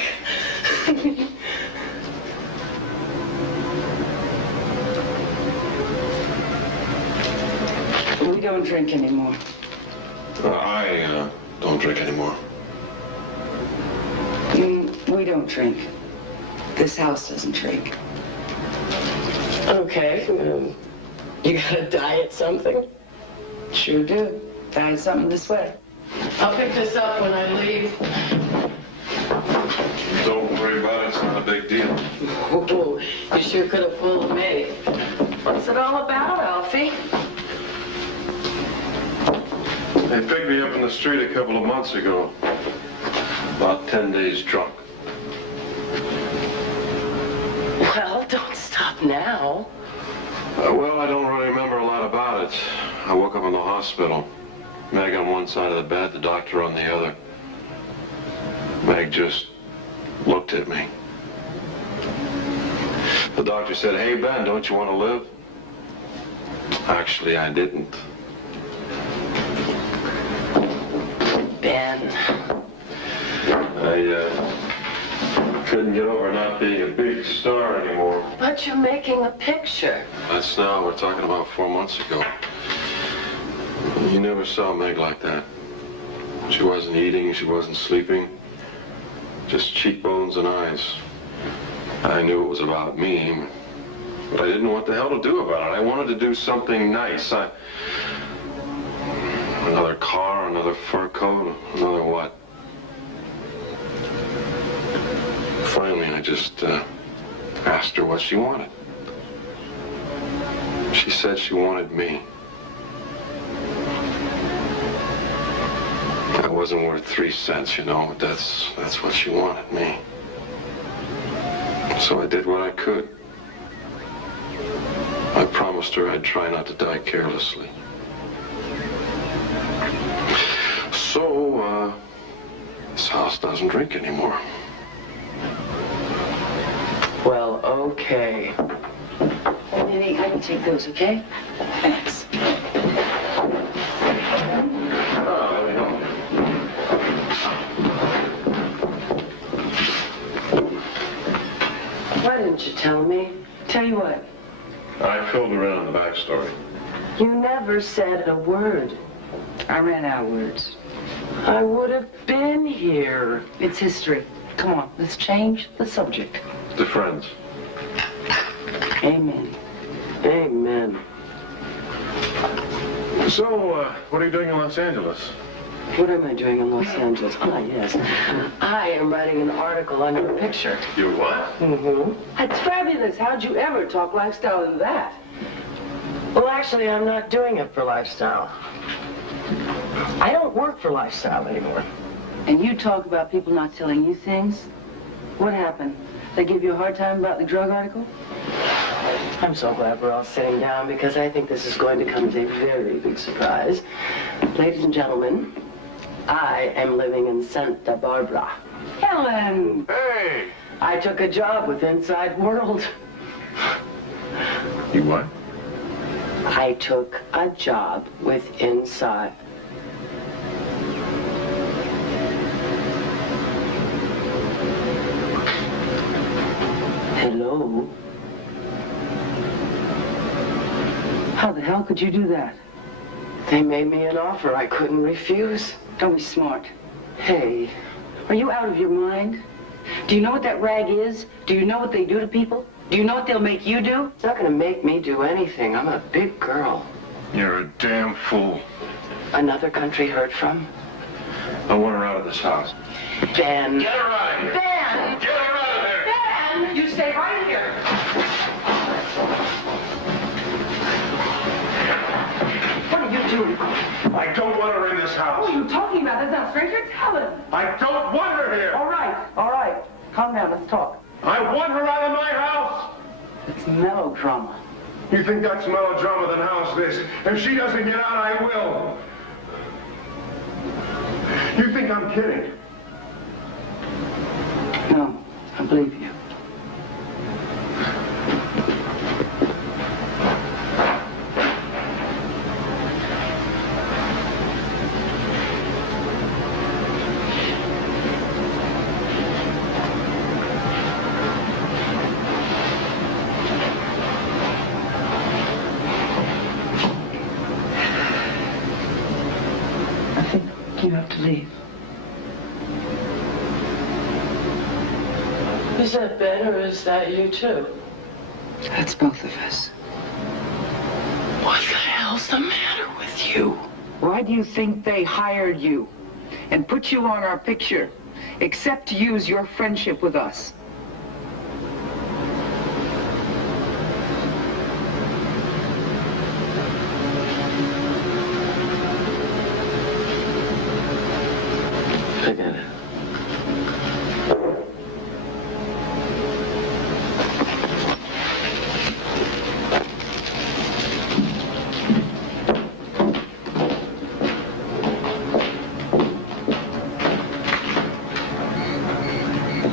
We don't drink anymore. I don't drink anymore. We don't drink. This house doesn't drink. Okay. You gotta diet something? Sure do. Diet something this way. I'll pick this up when I leave. Don't worry about it. It's not a big deal. Oh, you sure could have fooled me. What's it all about, Alfie? They picked me up in the street a couple of months ago. About 10 days drunk. Well, don't stop now. Well, I don't really remember a lot about it. I woke up in the hospital. Meg on one side of the bed, the doctor on the other. Meg just looked at me. The doctor said, "Hey, Ben, don't you want to live?" Actually, I didn't. Ben. I couldn't get over not being a big star anymore. But you're making a picture. That's now, we're talking about 4 months ago. You never saw Meg like that. She wasn't eating, she wasn't sleeping. Just cheekbones and eyes. I knew it was about me, but I didn't know what the hell to do about it. I wanted to do something nice. Another car, another fur coat, another what? Finally, I just asked her what she wanted. She said she wanted me. I wasn't worth 3 cents, you know, but that's what she wanted, me. So I did what I could. I promised her I'd try not to die carelessly. So, this house doesn't drink anymore. Well, okay. Maybe I can take those, okay? Thanks. Why didn't you tell me? Tell you what? I filled her in on the backstory. You never said a word. I ran out of words. I would have been here. It's history. Come on, let's change the subject. The friends. Amen. Amen. So, what are you doing in Los Angeles? What am I doing in Los Angeles? Ah, yes. I am writing an article on your picture. You what? Mm-hmm. That's fabulous. How'd you ever talk lifestyle into that? Well, actually, I'm not doing it for lifestyle. I don't work for lifestyle anymore. And you talk about people not telling you things? What happened? They give you a hard time about the drug article? I'm so glad we're all sitting down because I think this is going to come as a very big surprise. Ladies and gentlemen, I am living in Santa Barbara. Helen! Hey! I took a job with Inside World. You what? I took a job with Inside. Hello? How the hell could you do that? They made me an offer I couldn't refuse. Don't be smart. Hey. Are you out of your mind? Do you know what that rag is? Do you know what they do to people? Do you know what they'll make you do? It's not going to make me do anything. I'm a big girl. You're a damn fool. Another country heard from? I want her out of this house. Ben. Get her out of here. Ben! Get her out of there. Ben! You stay right here. What are you doing? I don't want her in this house. What are you talking about? That's not stranger. It's Helen. I don't want her here. All right. Calm down. Let's talk. I want her out of my house. It's melodrama. You think that's melodrama, then how's this? If she doesn't get out, I will. You think I'm kidding? No, I believe you. You have to leave. Is that Ben or is that you too? That's both of us. What the hell's the matter with you? Why do you think they hired you and put you on our picture, except to use your friendship with us? Forget it.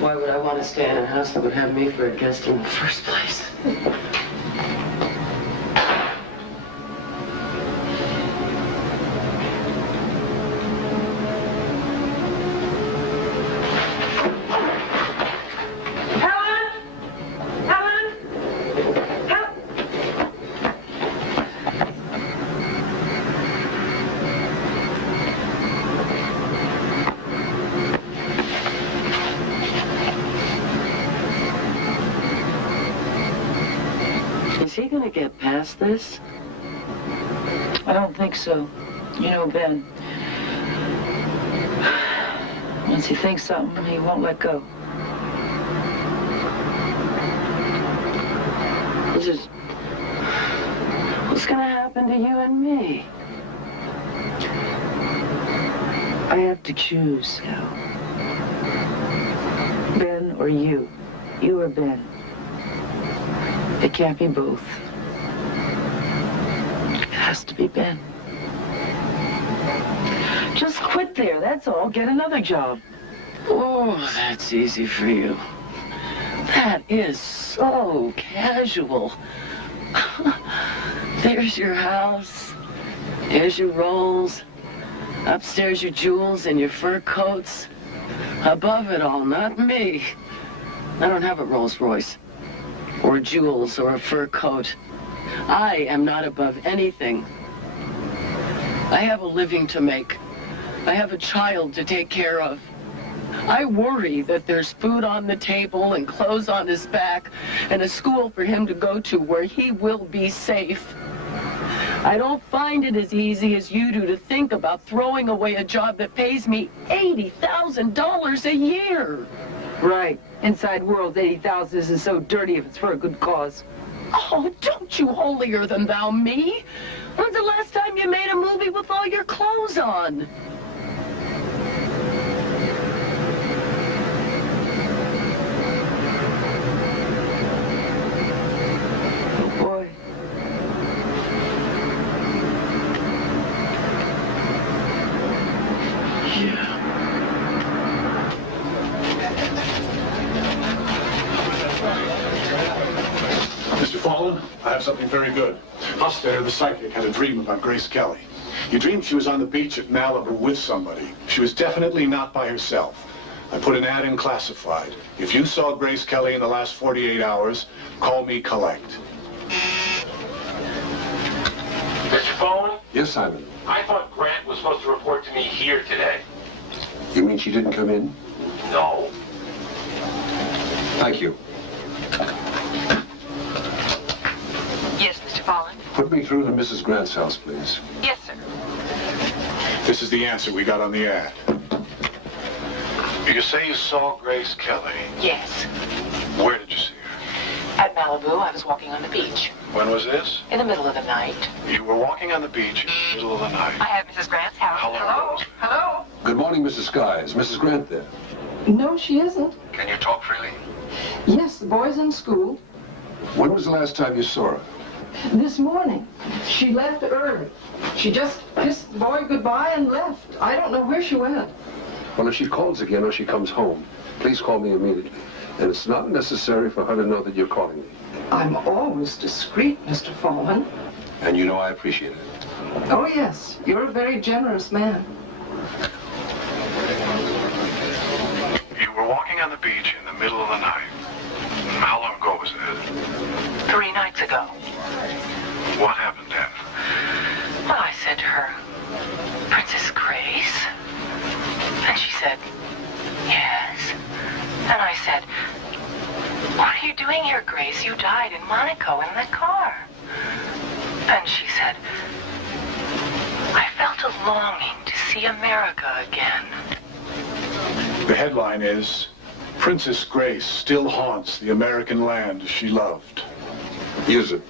Why would I want to stay in a house that would have me for a guest in the first place? Is he gonna get past this? I don't think so. You know Ben. Once he thinks something, he won't let go. What's gonna happen to you and me? I have to choose now. Ben or you. You or Ben. It can't be both. It has to be Ben. Just quit there, that's all. Get another job. Oh, that's easy for you. That is so casual. There's your house. There's your rolls. Upstairs your jewels and your fur coats. Above it all, not me. I don't have a Rolls Royce, or jewels, or a fur coat. I am not above anything. I have a living to make. I have a child to take care of. I worry that there's food on the table and clothes on his back and a school for him to go to where he will be safe. I don't find it as easy as you do to think about throwing away a job that pays me $80,000 a year. Right. Inside world, 80,000 isn't so dirty if it's for a good cause. Oh, don't you holier than thou me. When's the last time you made a movie with all your clothes on? Oh, boy. Mr. Fallon, I have something very good. Hutton, the psychic, had a dream about Grace Kelly. He dreamed she was on the beach at Malibu with somebody. She was definitely not by herself. I put an ad in classified. If you saw Grace Kelly in the last 48 hours, call me collect. Mr. Fallon? Yes, Simon. I thought Grant was supposed to report to me here today. You mean she didn't come in? No. Thank you. Yes, Mr. Fallon? Put me through to Mrs. Grant's house, please. Yes, sir. This is the answer we got on the ad. You say you saw Grace Kelly. Yes. Where did you see her? At Malibu, I was walking on the beach. When was this? In the middle of the night. You were walking on the beach in the middle of the night. I have Mrs. Grant's house. How long Hello? ago? Hello? Good morning, Mrs. Sky. Is Mrs. Grant there? No, she isn't. Can you talk freely? Yes, the boy's in school. When was the last time you saw her? This morning. She left early. She just kissed the boy goodbye and left. I don't know where she went. Well, if she calls again or she comes home, please call me immediately. And it's not necessary for her to know that you're calling me. I'm always discreet, Mr. Fallon. And you know I appreciate it. Oh, yes. You're a very generous man. You were walking on the beach in the middle of the night. How long ago was that? 3 nights ago. What happened then? Well, I said to her, Princess Grace? And she said, yes. And I said, what are you doing here, Grace? You died in Monaco in that car. And she said, I felt a longing to see America again. The headline is, Princess Grace still haunts the American land she loved. Use it.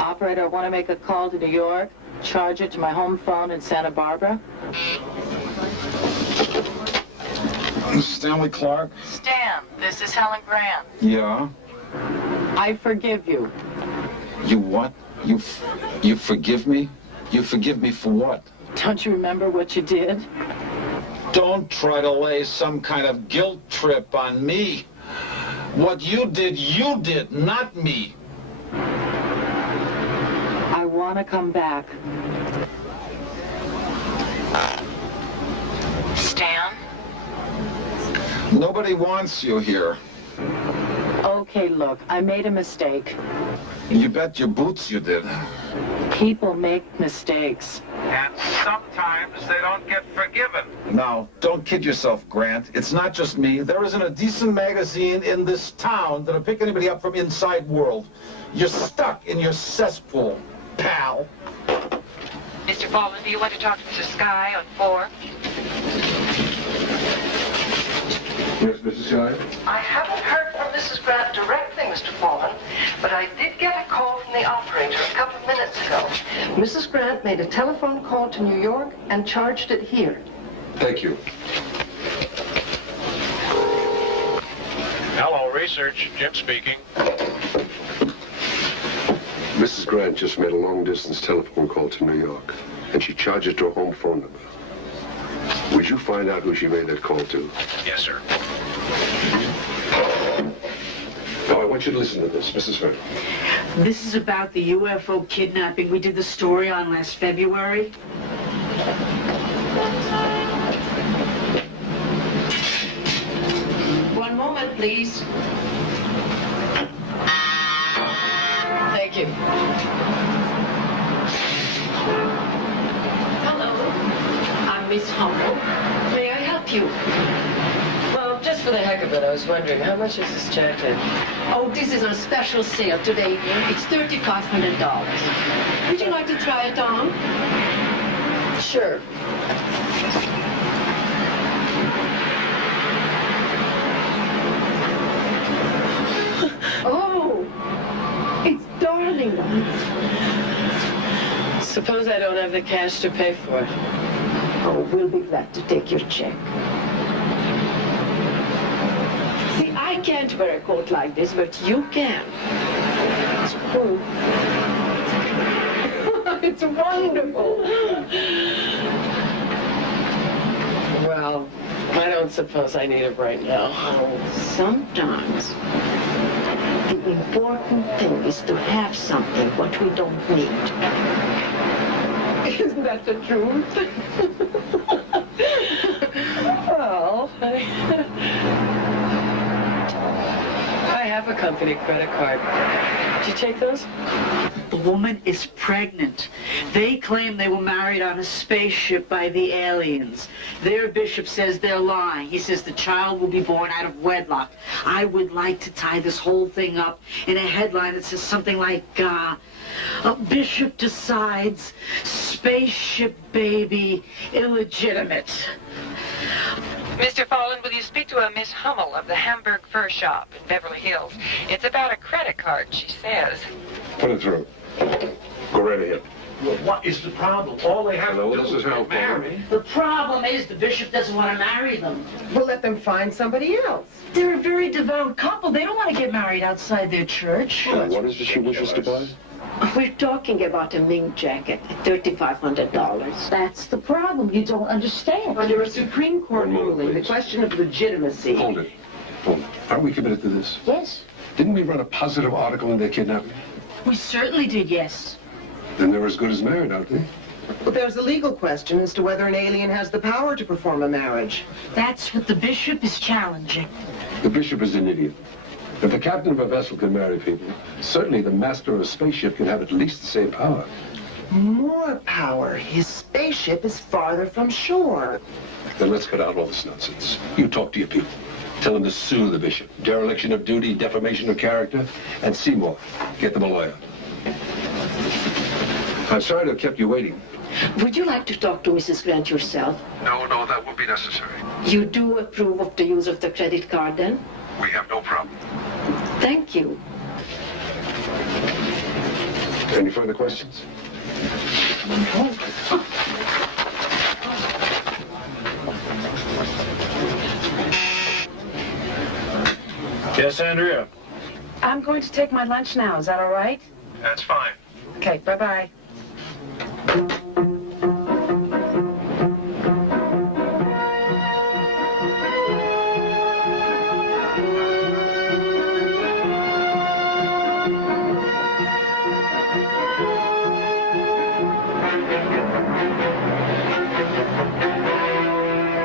Operator, I want to make a call to New York. Charge it to my home phone in Santa Barbara. Stanley Clark? Stan, this is Helen Grant. Yeah? I forgive you. You what? You forgive me? You forgive me for what? Don't you remember what you did? Don't try to lay some kind of guilt trip on me. What you did, not me. I want to come back. Stan? Nobody wants you here. Okay, look, I made a mistake. You bet your boots you did. People make mistakes. And sometimes they don't get forgiven. Now, don't kid yourself, Grant. It's not just me. There isn't a decent magazine in this town that'll pick anybody up from inside world. You're stuck in your cesspool, pal. Mr. Fallon, do you want to talk to Mrs. Sky on 4? Yes, Mrs. Shire? I haven't heard from Mrs. Grant directly, Mr. Foreman, but I did get a call from the operator a couple of minutes ago. Mrs. Grant made a telephone call to New York and charged it here. Thank you. Hello, research. Jim speaking. Mrs. Grant just made a long-distance telephone call to New York, and she charged it to her home phone number. Would you find out who she made that call to? Yes, sir. Now, I want you to listen to this, Mrs. Grant. This is about the UFO kidnapping we did the story on last February. One moment, please. Thank you. Hello. I'm Miss Hummel. May I help you? Well, just for the heck of it, I was wondering, how much is this jacket? Oh, this is on special sale today. It's $3,500. Would you like to try it on? Sure. Oh, it's darling. Suppose I don't have the cash to pay for it. Oh, we'll be glad to take your check. See, I can't wear a coat like this, but you can. It's cool. It's wonderful. Well, I don't suppose I need it right now. Oh, sometimes the important thing is to have something what we don't need. Isn't that the truth? Well, I have a company credit card. Did you take those? The woman is pregnant. They claim they were married on a spaceship by the aliens. Their bishop says they're lying. He says the child will be born out of wedlock. I would like to tie this whole thing up in a headline that says something like, a bishop decides spaceship baby illegitimate. Mr. Fallen, will you speak to a Miss Hummel of the Hamburg Fur Shop in Beverly Hills? It's about a credit card, she says. Put it through. Go right ahead. Well, what is the problem? All they have to do is get married. The problem is the bishop doesn't want to marry them. We'll let them find somebody else. They're a very devout couple. They don't want to get married outside their church. Well, what is it she wishes to buy? We're talking about a mink jacket, $3,500. That's the problem. You don't understand. Under a Supreme Court ruling, the question of legitimacy... Hold it. Hold it. Aren't we committed to this? Yes. Didn't we run a positive article in their kidnapping? We certainly did, yes. Then they're as good as married, aren't they? Well, there's a legal question as to whether an alien has the power to perform a marriage. That's what the bishop is challenging. The bishop is an idiot. If the captain of a vessel can marry people, certainly the master of a spaceship can have at least the same power. More power. His spaceship is farther from shore. Then let's cut out all this nonsense. You talk to your people. Tell them to sue the bishop. Dereliction of duty, defamation of character, and Seymour. Get them a lawyer. I'm sorry to have kept you waiting. Would you like to talk to Mrs. Grant yourself? No, that won't be necessary. You do approve of the use of the credit card, then? We have no problem. Thank you. Any further questions? Yes, Andrea? I'm going to take my lunch now. Is that all right? That's fine. Okay, bye-bye.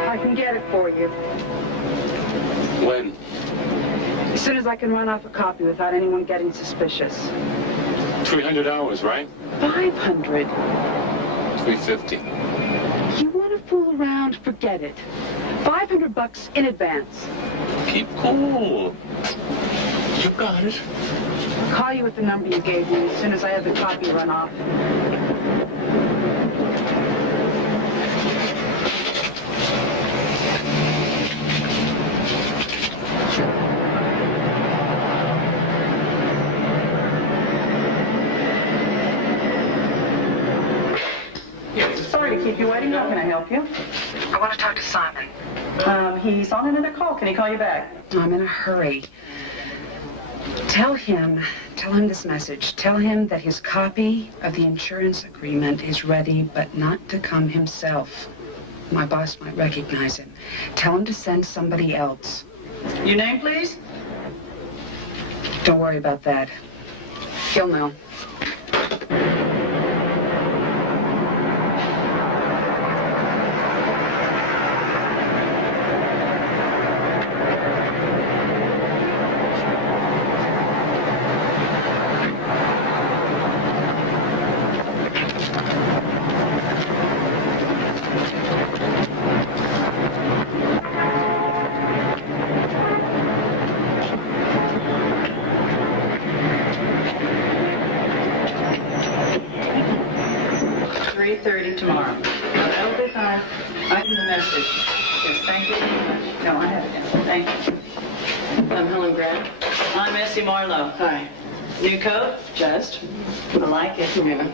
I can get it for you. When? As soon as I can run off a copy without anyone getting suspicious. $300, right? 500. $350. You want to fool around? Forget it. $500 in advance. Keep cool. You got it. I'll call you at the number you gave me as soon as I have the copy run off. keep you waiting. How can I help you? I want to talk to Simon. He's on another call. Can he call you back? I'm in a hurry. Tell him this message. Tell him that his copy of the insurance agreement is ready, but not to come himself. My boss might recognize him. Tell him to send somebody else. Your name, please? Don't worry about that. He'll know. Tomorrow. That'll be fine. I can the message. Yes, thank you very much. No, I have it. Thank you. I'm Helen Grant. I'm Essie Marlowe. Hi. New coat? Just. I like it. Yeah.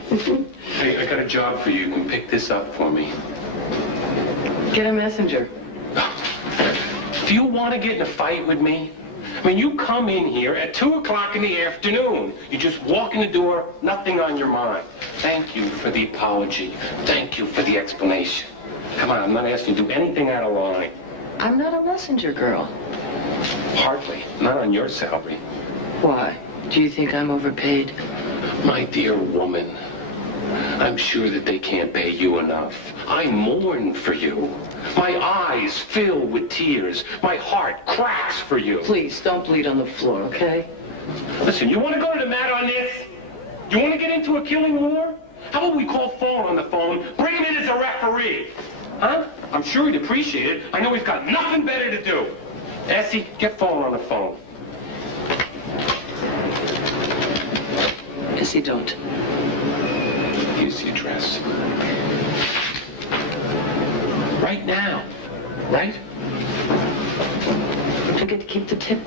Hey, I got a job for you. You can pick this up for me. Get a messenger. Do you want to get in a fight with me? I mean, you come in here at 2 o'clock in the afternoon. You just walk in the door, nothing on your mind. Thank you for the apology. Thank you for the explanation. Come on, I'm not asking you to do anything out of line. I'm not a messenger girl. Hardly. Not on your salary. Why? Do you think I'm overpaid? My dear woman, I'm sure that they can't pay you enough. I mourn for you. My eyes fill with tears. My heart cracks for you. Please, don't bleed on the floor, okay? Listen, you want to go to the mat on this? You want to get into a killing war? How about we call Fall on the phone, bring him in as a referee? Huh? I'm sure he'd appreciate it. I know he's got nothing better to do. Essie, get Fall on the phone. Essie, don't. Here's the address. Right now. Right? Don't you get to keep the tip?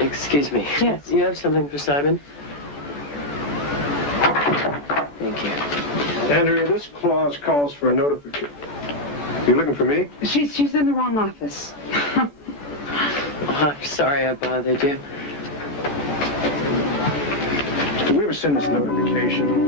Excuse me. Yes. You have something for Simon? Thank you. Andrew, this clause calls for a notification. You looking for me? She's in the wrong office. Oh, I'm sorry I bothered you. Did we ever send this notification?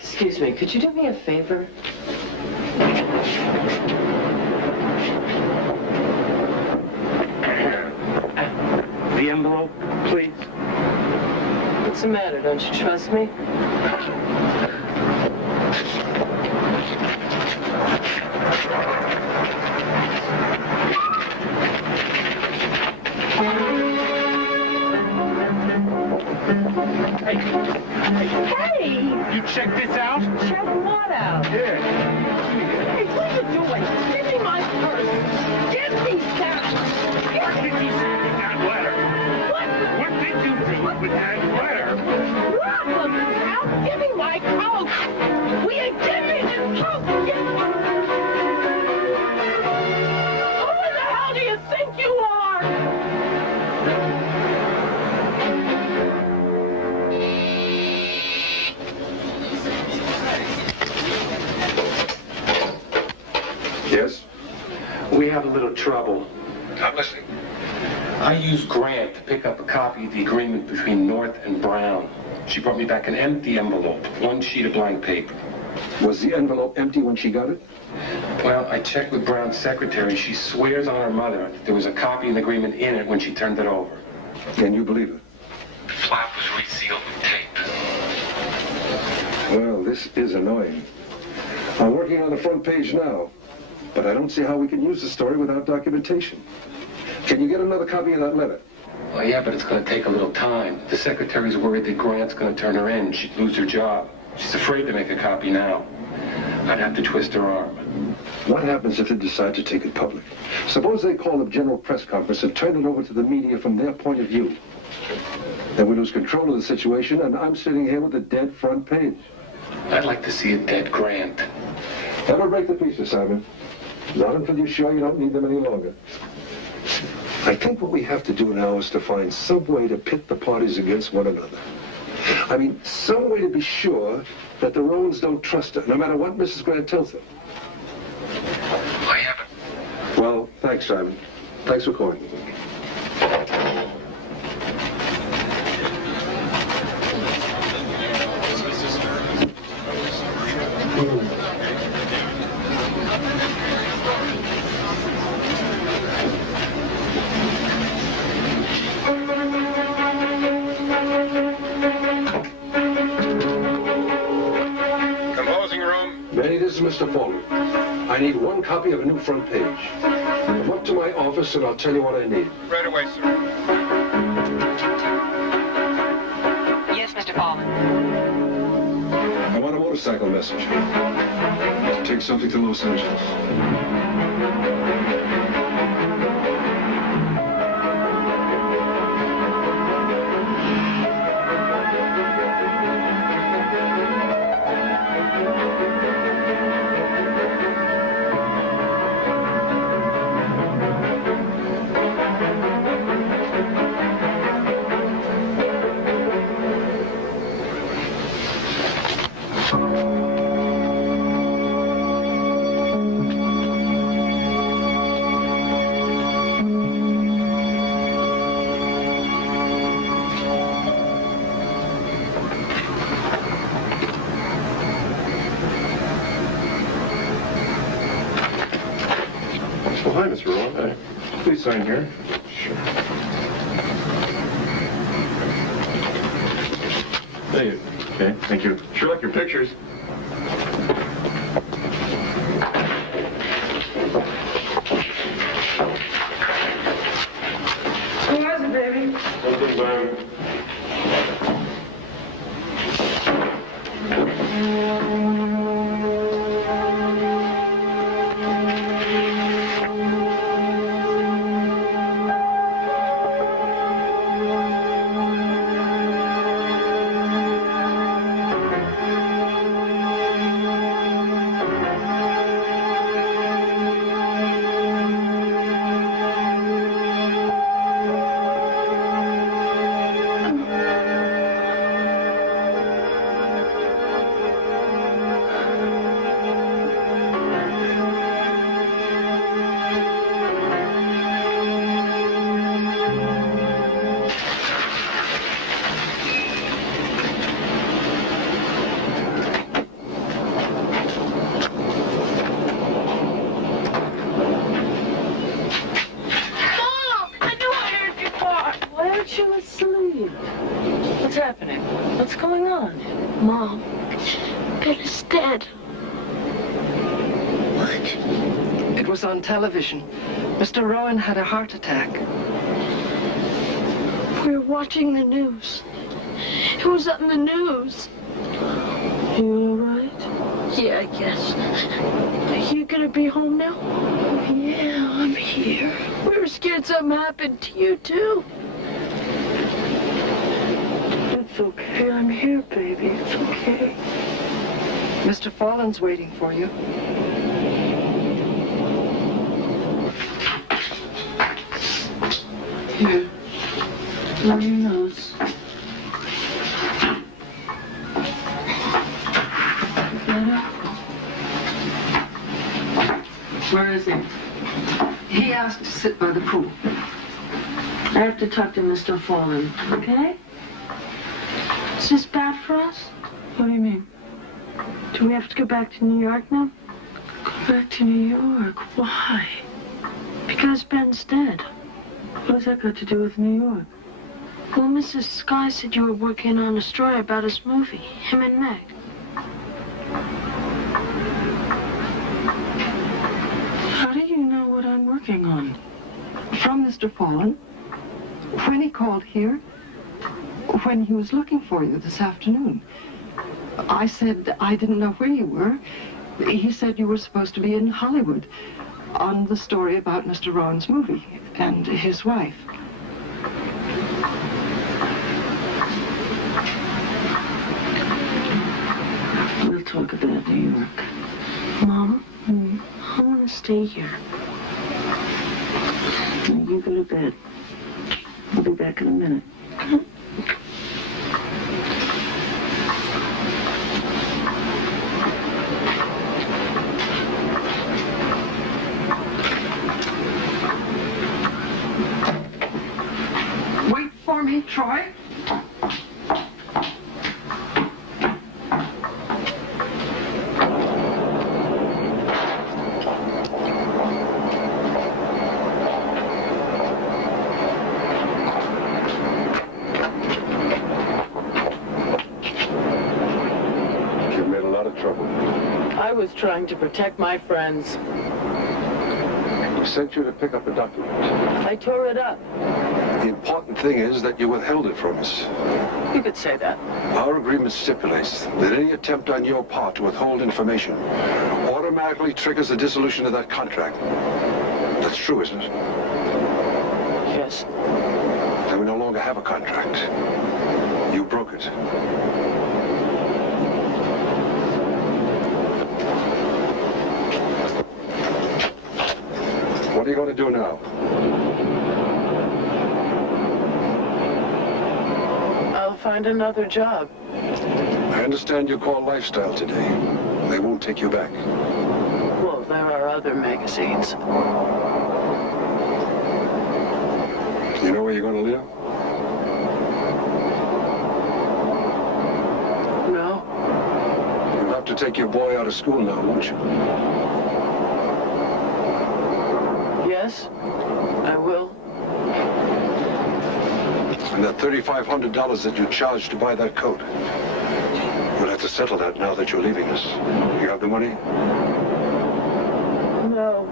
Excuse me, could you do me a favor? The envelope, please. What's the matter? Don't you trust me? Hey! You check this out? Check what out? Here. Hey, what are you doing? Give me my purse. Give me that. What did you do with that letter? What? What did you do with that letter? Problem, pal. Give me my coat. Will you give me this coat? Who in the hell do you think have a little trouble. I'm listening. I used Grant to pick up a copy of the agreement between North and Brown. She brought me back an empty envelope, one sheet of blank paper. Was the envelope empty when she got it? Well, I checked with Brown's secretary. She swears on her mother that there was a copy of the agreement in it when she turned it over. And you believe it? The flap was resealed with tape. Well, this is annoying. I'm working on the front page now, but I don't see how we can use the story without documentation. Can you get another copy of that letter? Well, yeah, but it's going to take a little time. The secretary's worried that Grant's going to turn her in. She'd lose her job. She's afraid to make a copy now. I'd have to twist her arm. What happens if they decide to take it public? Suppose they call a general press conference and turn it over to the media from their point of view. Then we lose control of the situation, and I'm sitting here with a dead front page. I'd like to see a dead Grant. Never break the pieces, Simon. Not until you're sure you don't need them any longer. I think what we have to do now is to find some way to pit the parties against one another. I mean, some way to be sure that the Rowans don't trust her, no matter what Mrs. Grant tells them. I haven't. Well, thanks, Simon. Thanks for calling. Mr. Foreman, I need one copy of a new front page. Come up to my office and I'll tell you what I need. Right away, sir. Yes, Mr. Foreman. I want a motorcycle message. Take something to Los Angeles. Hi, Mr. Rowan. Please sign here. Sure. Thank you. Okay, thank you. Sure like your pictures. Who was it, baby? Nothing, Byron. What's happening? What's going on? Mom, Bill is dead. What? It was on television. Mr. Rowan had a heart attack. We were watching the news. It was on the news. You all right? Yeah, I guess. Are you gonna be home now? Yeah, I'm here. We were scared something happened to you, too. It's okay. I'm here, baby. It's okay. Mr. Fallen's waiting for you. Here. Blow your nose. Where is he? He asked to sit by the pool. I have to talk to Mr. Fallen, okay? Is this bad for us? What do you mean? Do we have to go back to New York now? Go back to New York? Why? Because Ben's dead. What's that got to do with New York? Well, Mrs. Sky said you were working on a story about his movie, him and Meg. How do you know what I'm working on? From Mr. Fallen. When he called here, when he was looking for you this afternoon. I said I didn't know where you were. He said you were supposed to be in Hollywood on the story about Mr. Rowan's movie and his wife. We'll talk about New York. Mom, I want to stay here. You go to bed. I'll be back in a minute. Wait for me, Troy. I was trying to protect my friends. He sent you to pick up a document. I tore it up. The important thing is that you withheld it from us. You could say that. Our agreement stipulates that any attempt on your part to withhold information automatically triggers the dissolution of that contract. That's true, isn't it? Yes. Then we no longer have a contract. You broke it. What are you going to do now? I'll find another job. I understand you call Lifestyle today. They won't take you back. Well, there are other magazines. You know where you're going to live? No. You'll have to take your boy out of school now, won't you? Yes, I will. And that $3,500 that you charged to buy that coat. We'll have to settle that now that you're leaving us. You have the money? No.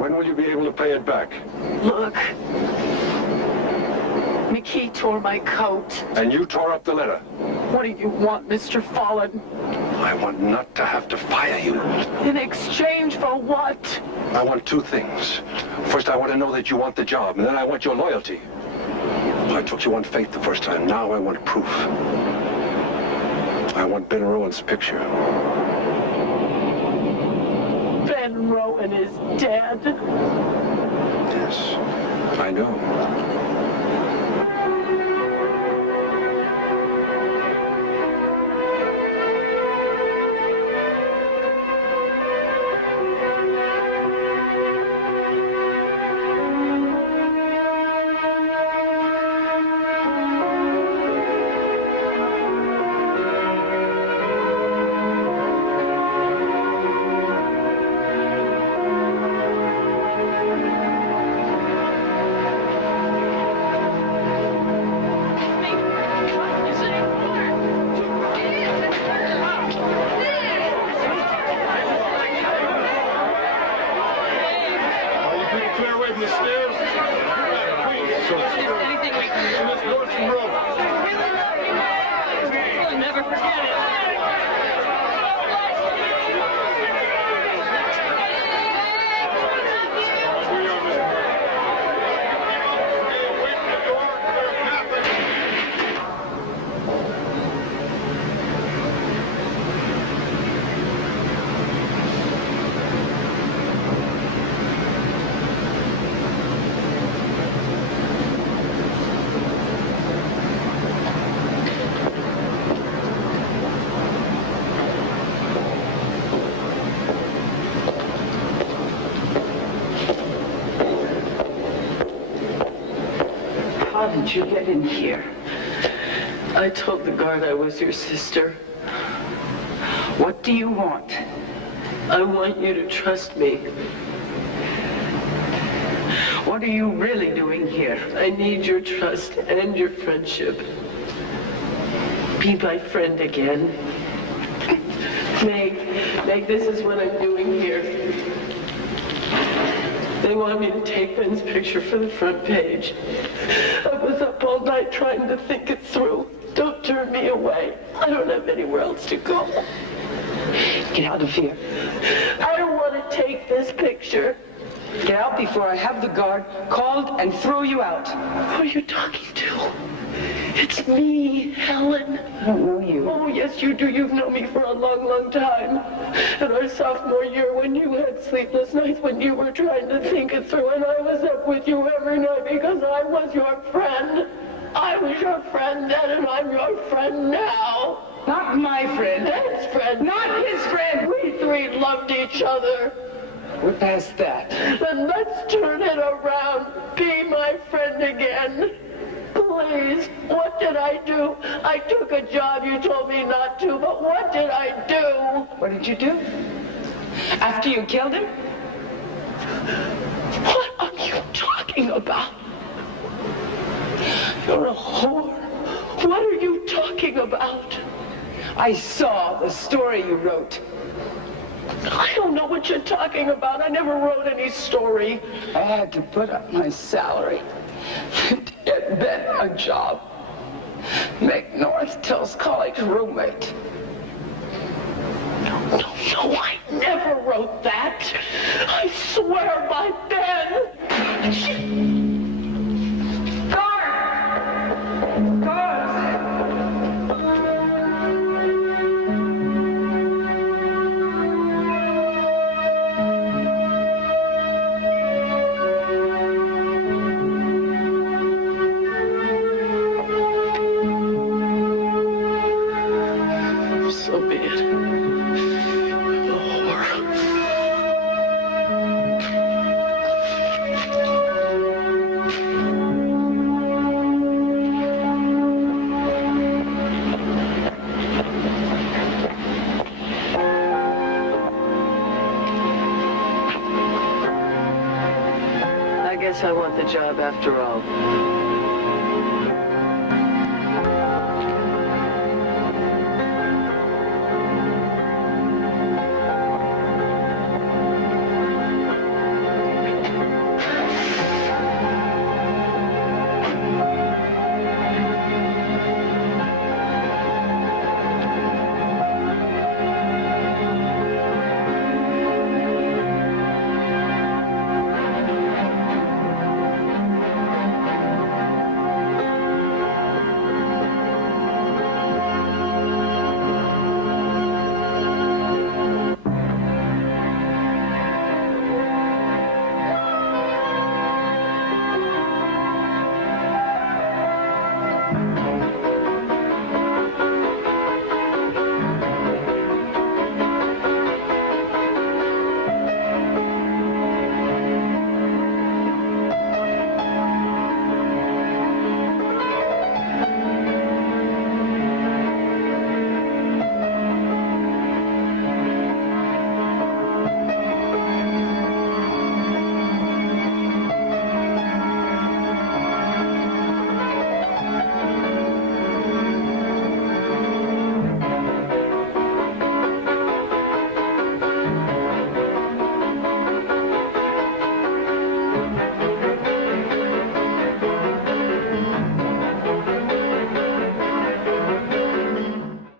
When will you be able to pay it back? Look. McKee tore my coat. And you tore up the letter. What do you want, Mr. Fallen? I want not to have to fire you. In exchange for what? I want two things. First, I want to know that you want the job, and then I want your loyalty. I took you on faith the first time. Now I want proof. I want Ben Rowan's picture. Ben Rowan is dead. Yes, I know. did you get in here? I told the guard I was your sister. What do you want? I want you to trust me. What are you really doing here? I need your trust and your friendship. Be my friend again. Meg, this is what I'm doing here. They want me to take Ben's picture for the front page. I was up all night trying to think it through. Don't turn me away. I don't have anywhere else to go. Get out of here. I don't want to take this picture. Get out before I have the guard called and throw you out. Who are you talking to? It's me, Helen. I don't know you. Oh, yes, you do. You've known me for a long, long time. In our sophomore year, when you had sleepless nights, when you were trying to think it through, and I was up with you every night because I was your friend. I was your friend then, and I'm your friend now. Not my friend. His friend. Not his friend. We three loved each other. We're past that. Then let's turn it around. Be my friend again. Please, what did I do? I took a job you told me not to, but what did I do? What did you do? After you killed him? What are you talking about? You're a whore. What are you talking about? I saw the story you wrote. I don't know what you're talking about. I never wrote any story. I had to put up my salary to get Ben a job. Make North Tills College roommate. No, I never wrote that. I swear by Ben. Guard! Guard! So be it. I'm a whore. I guess I want the job after all.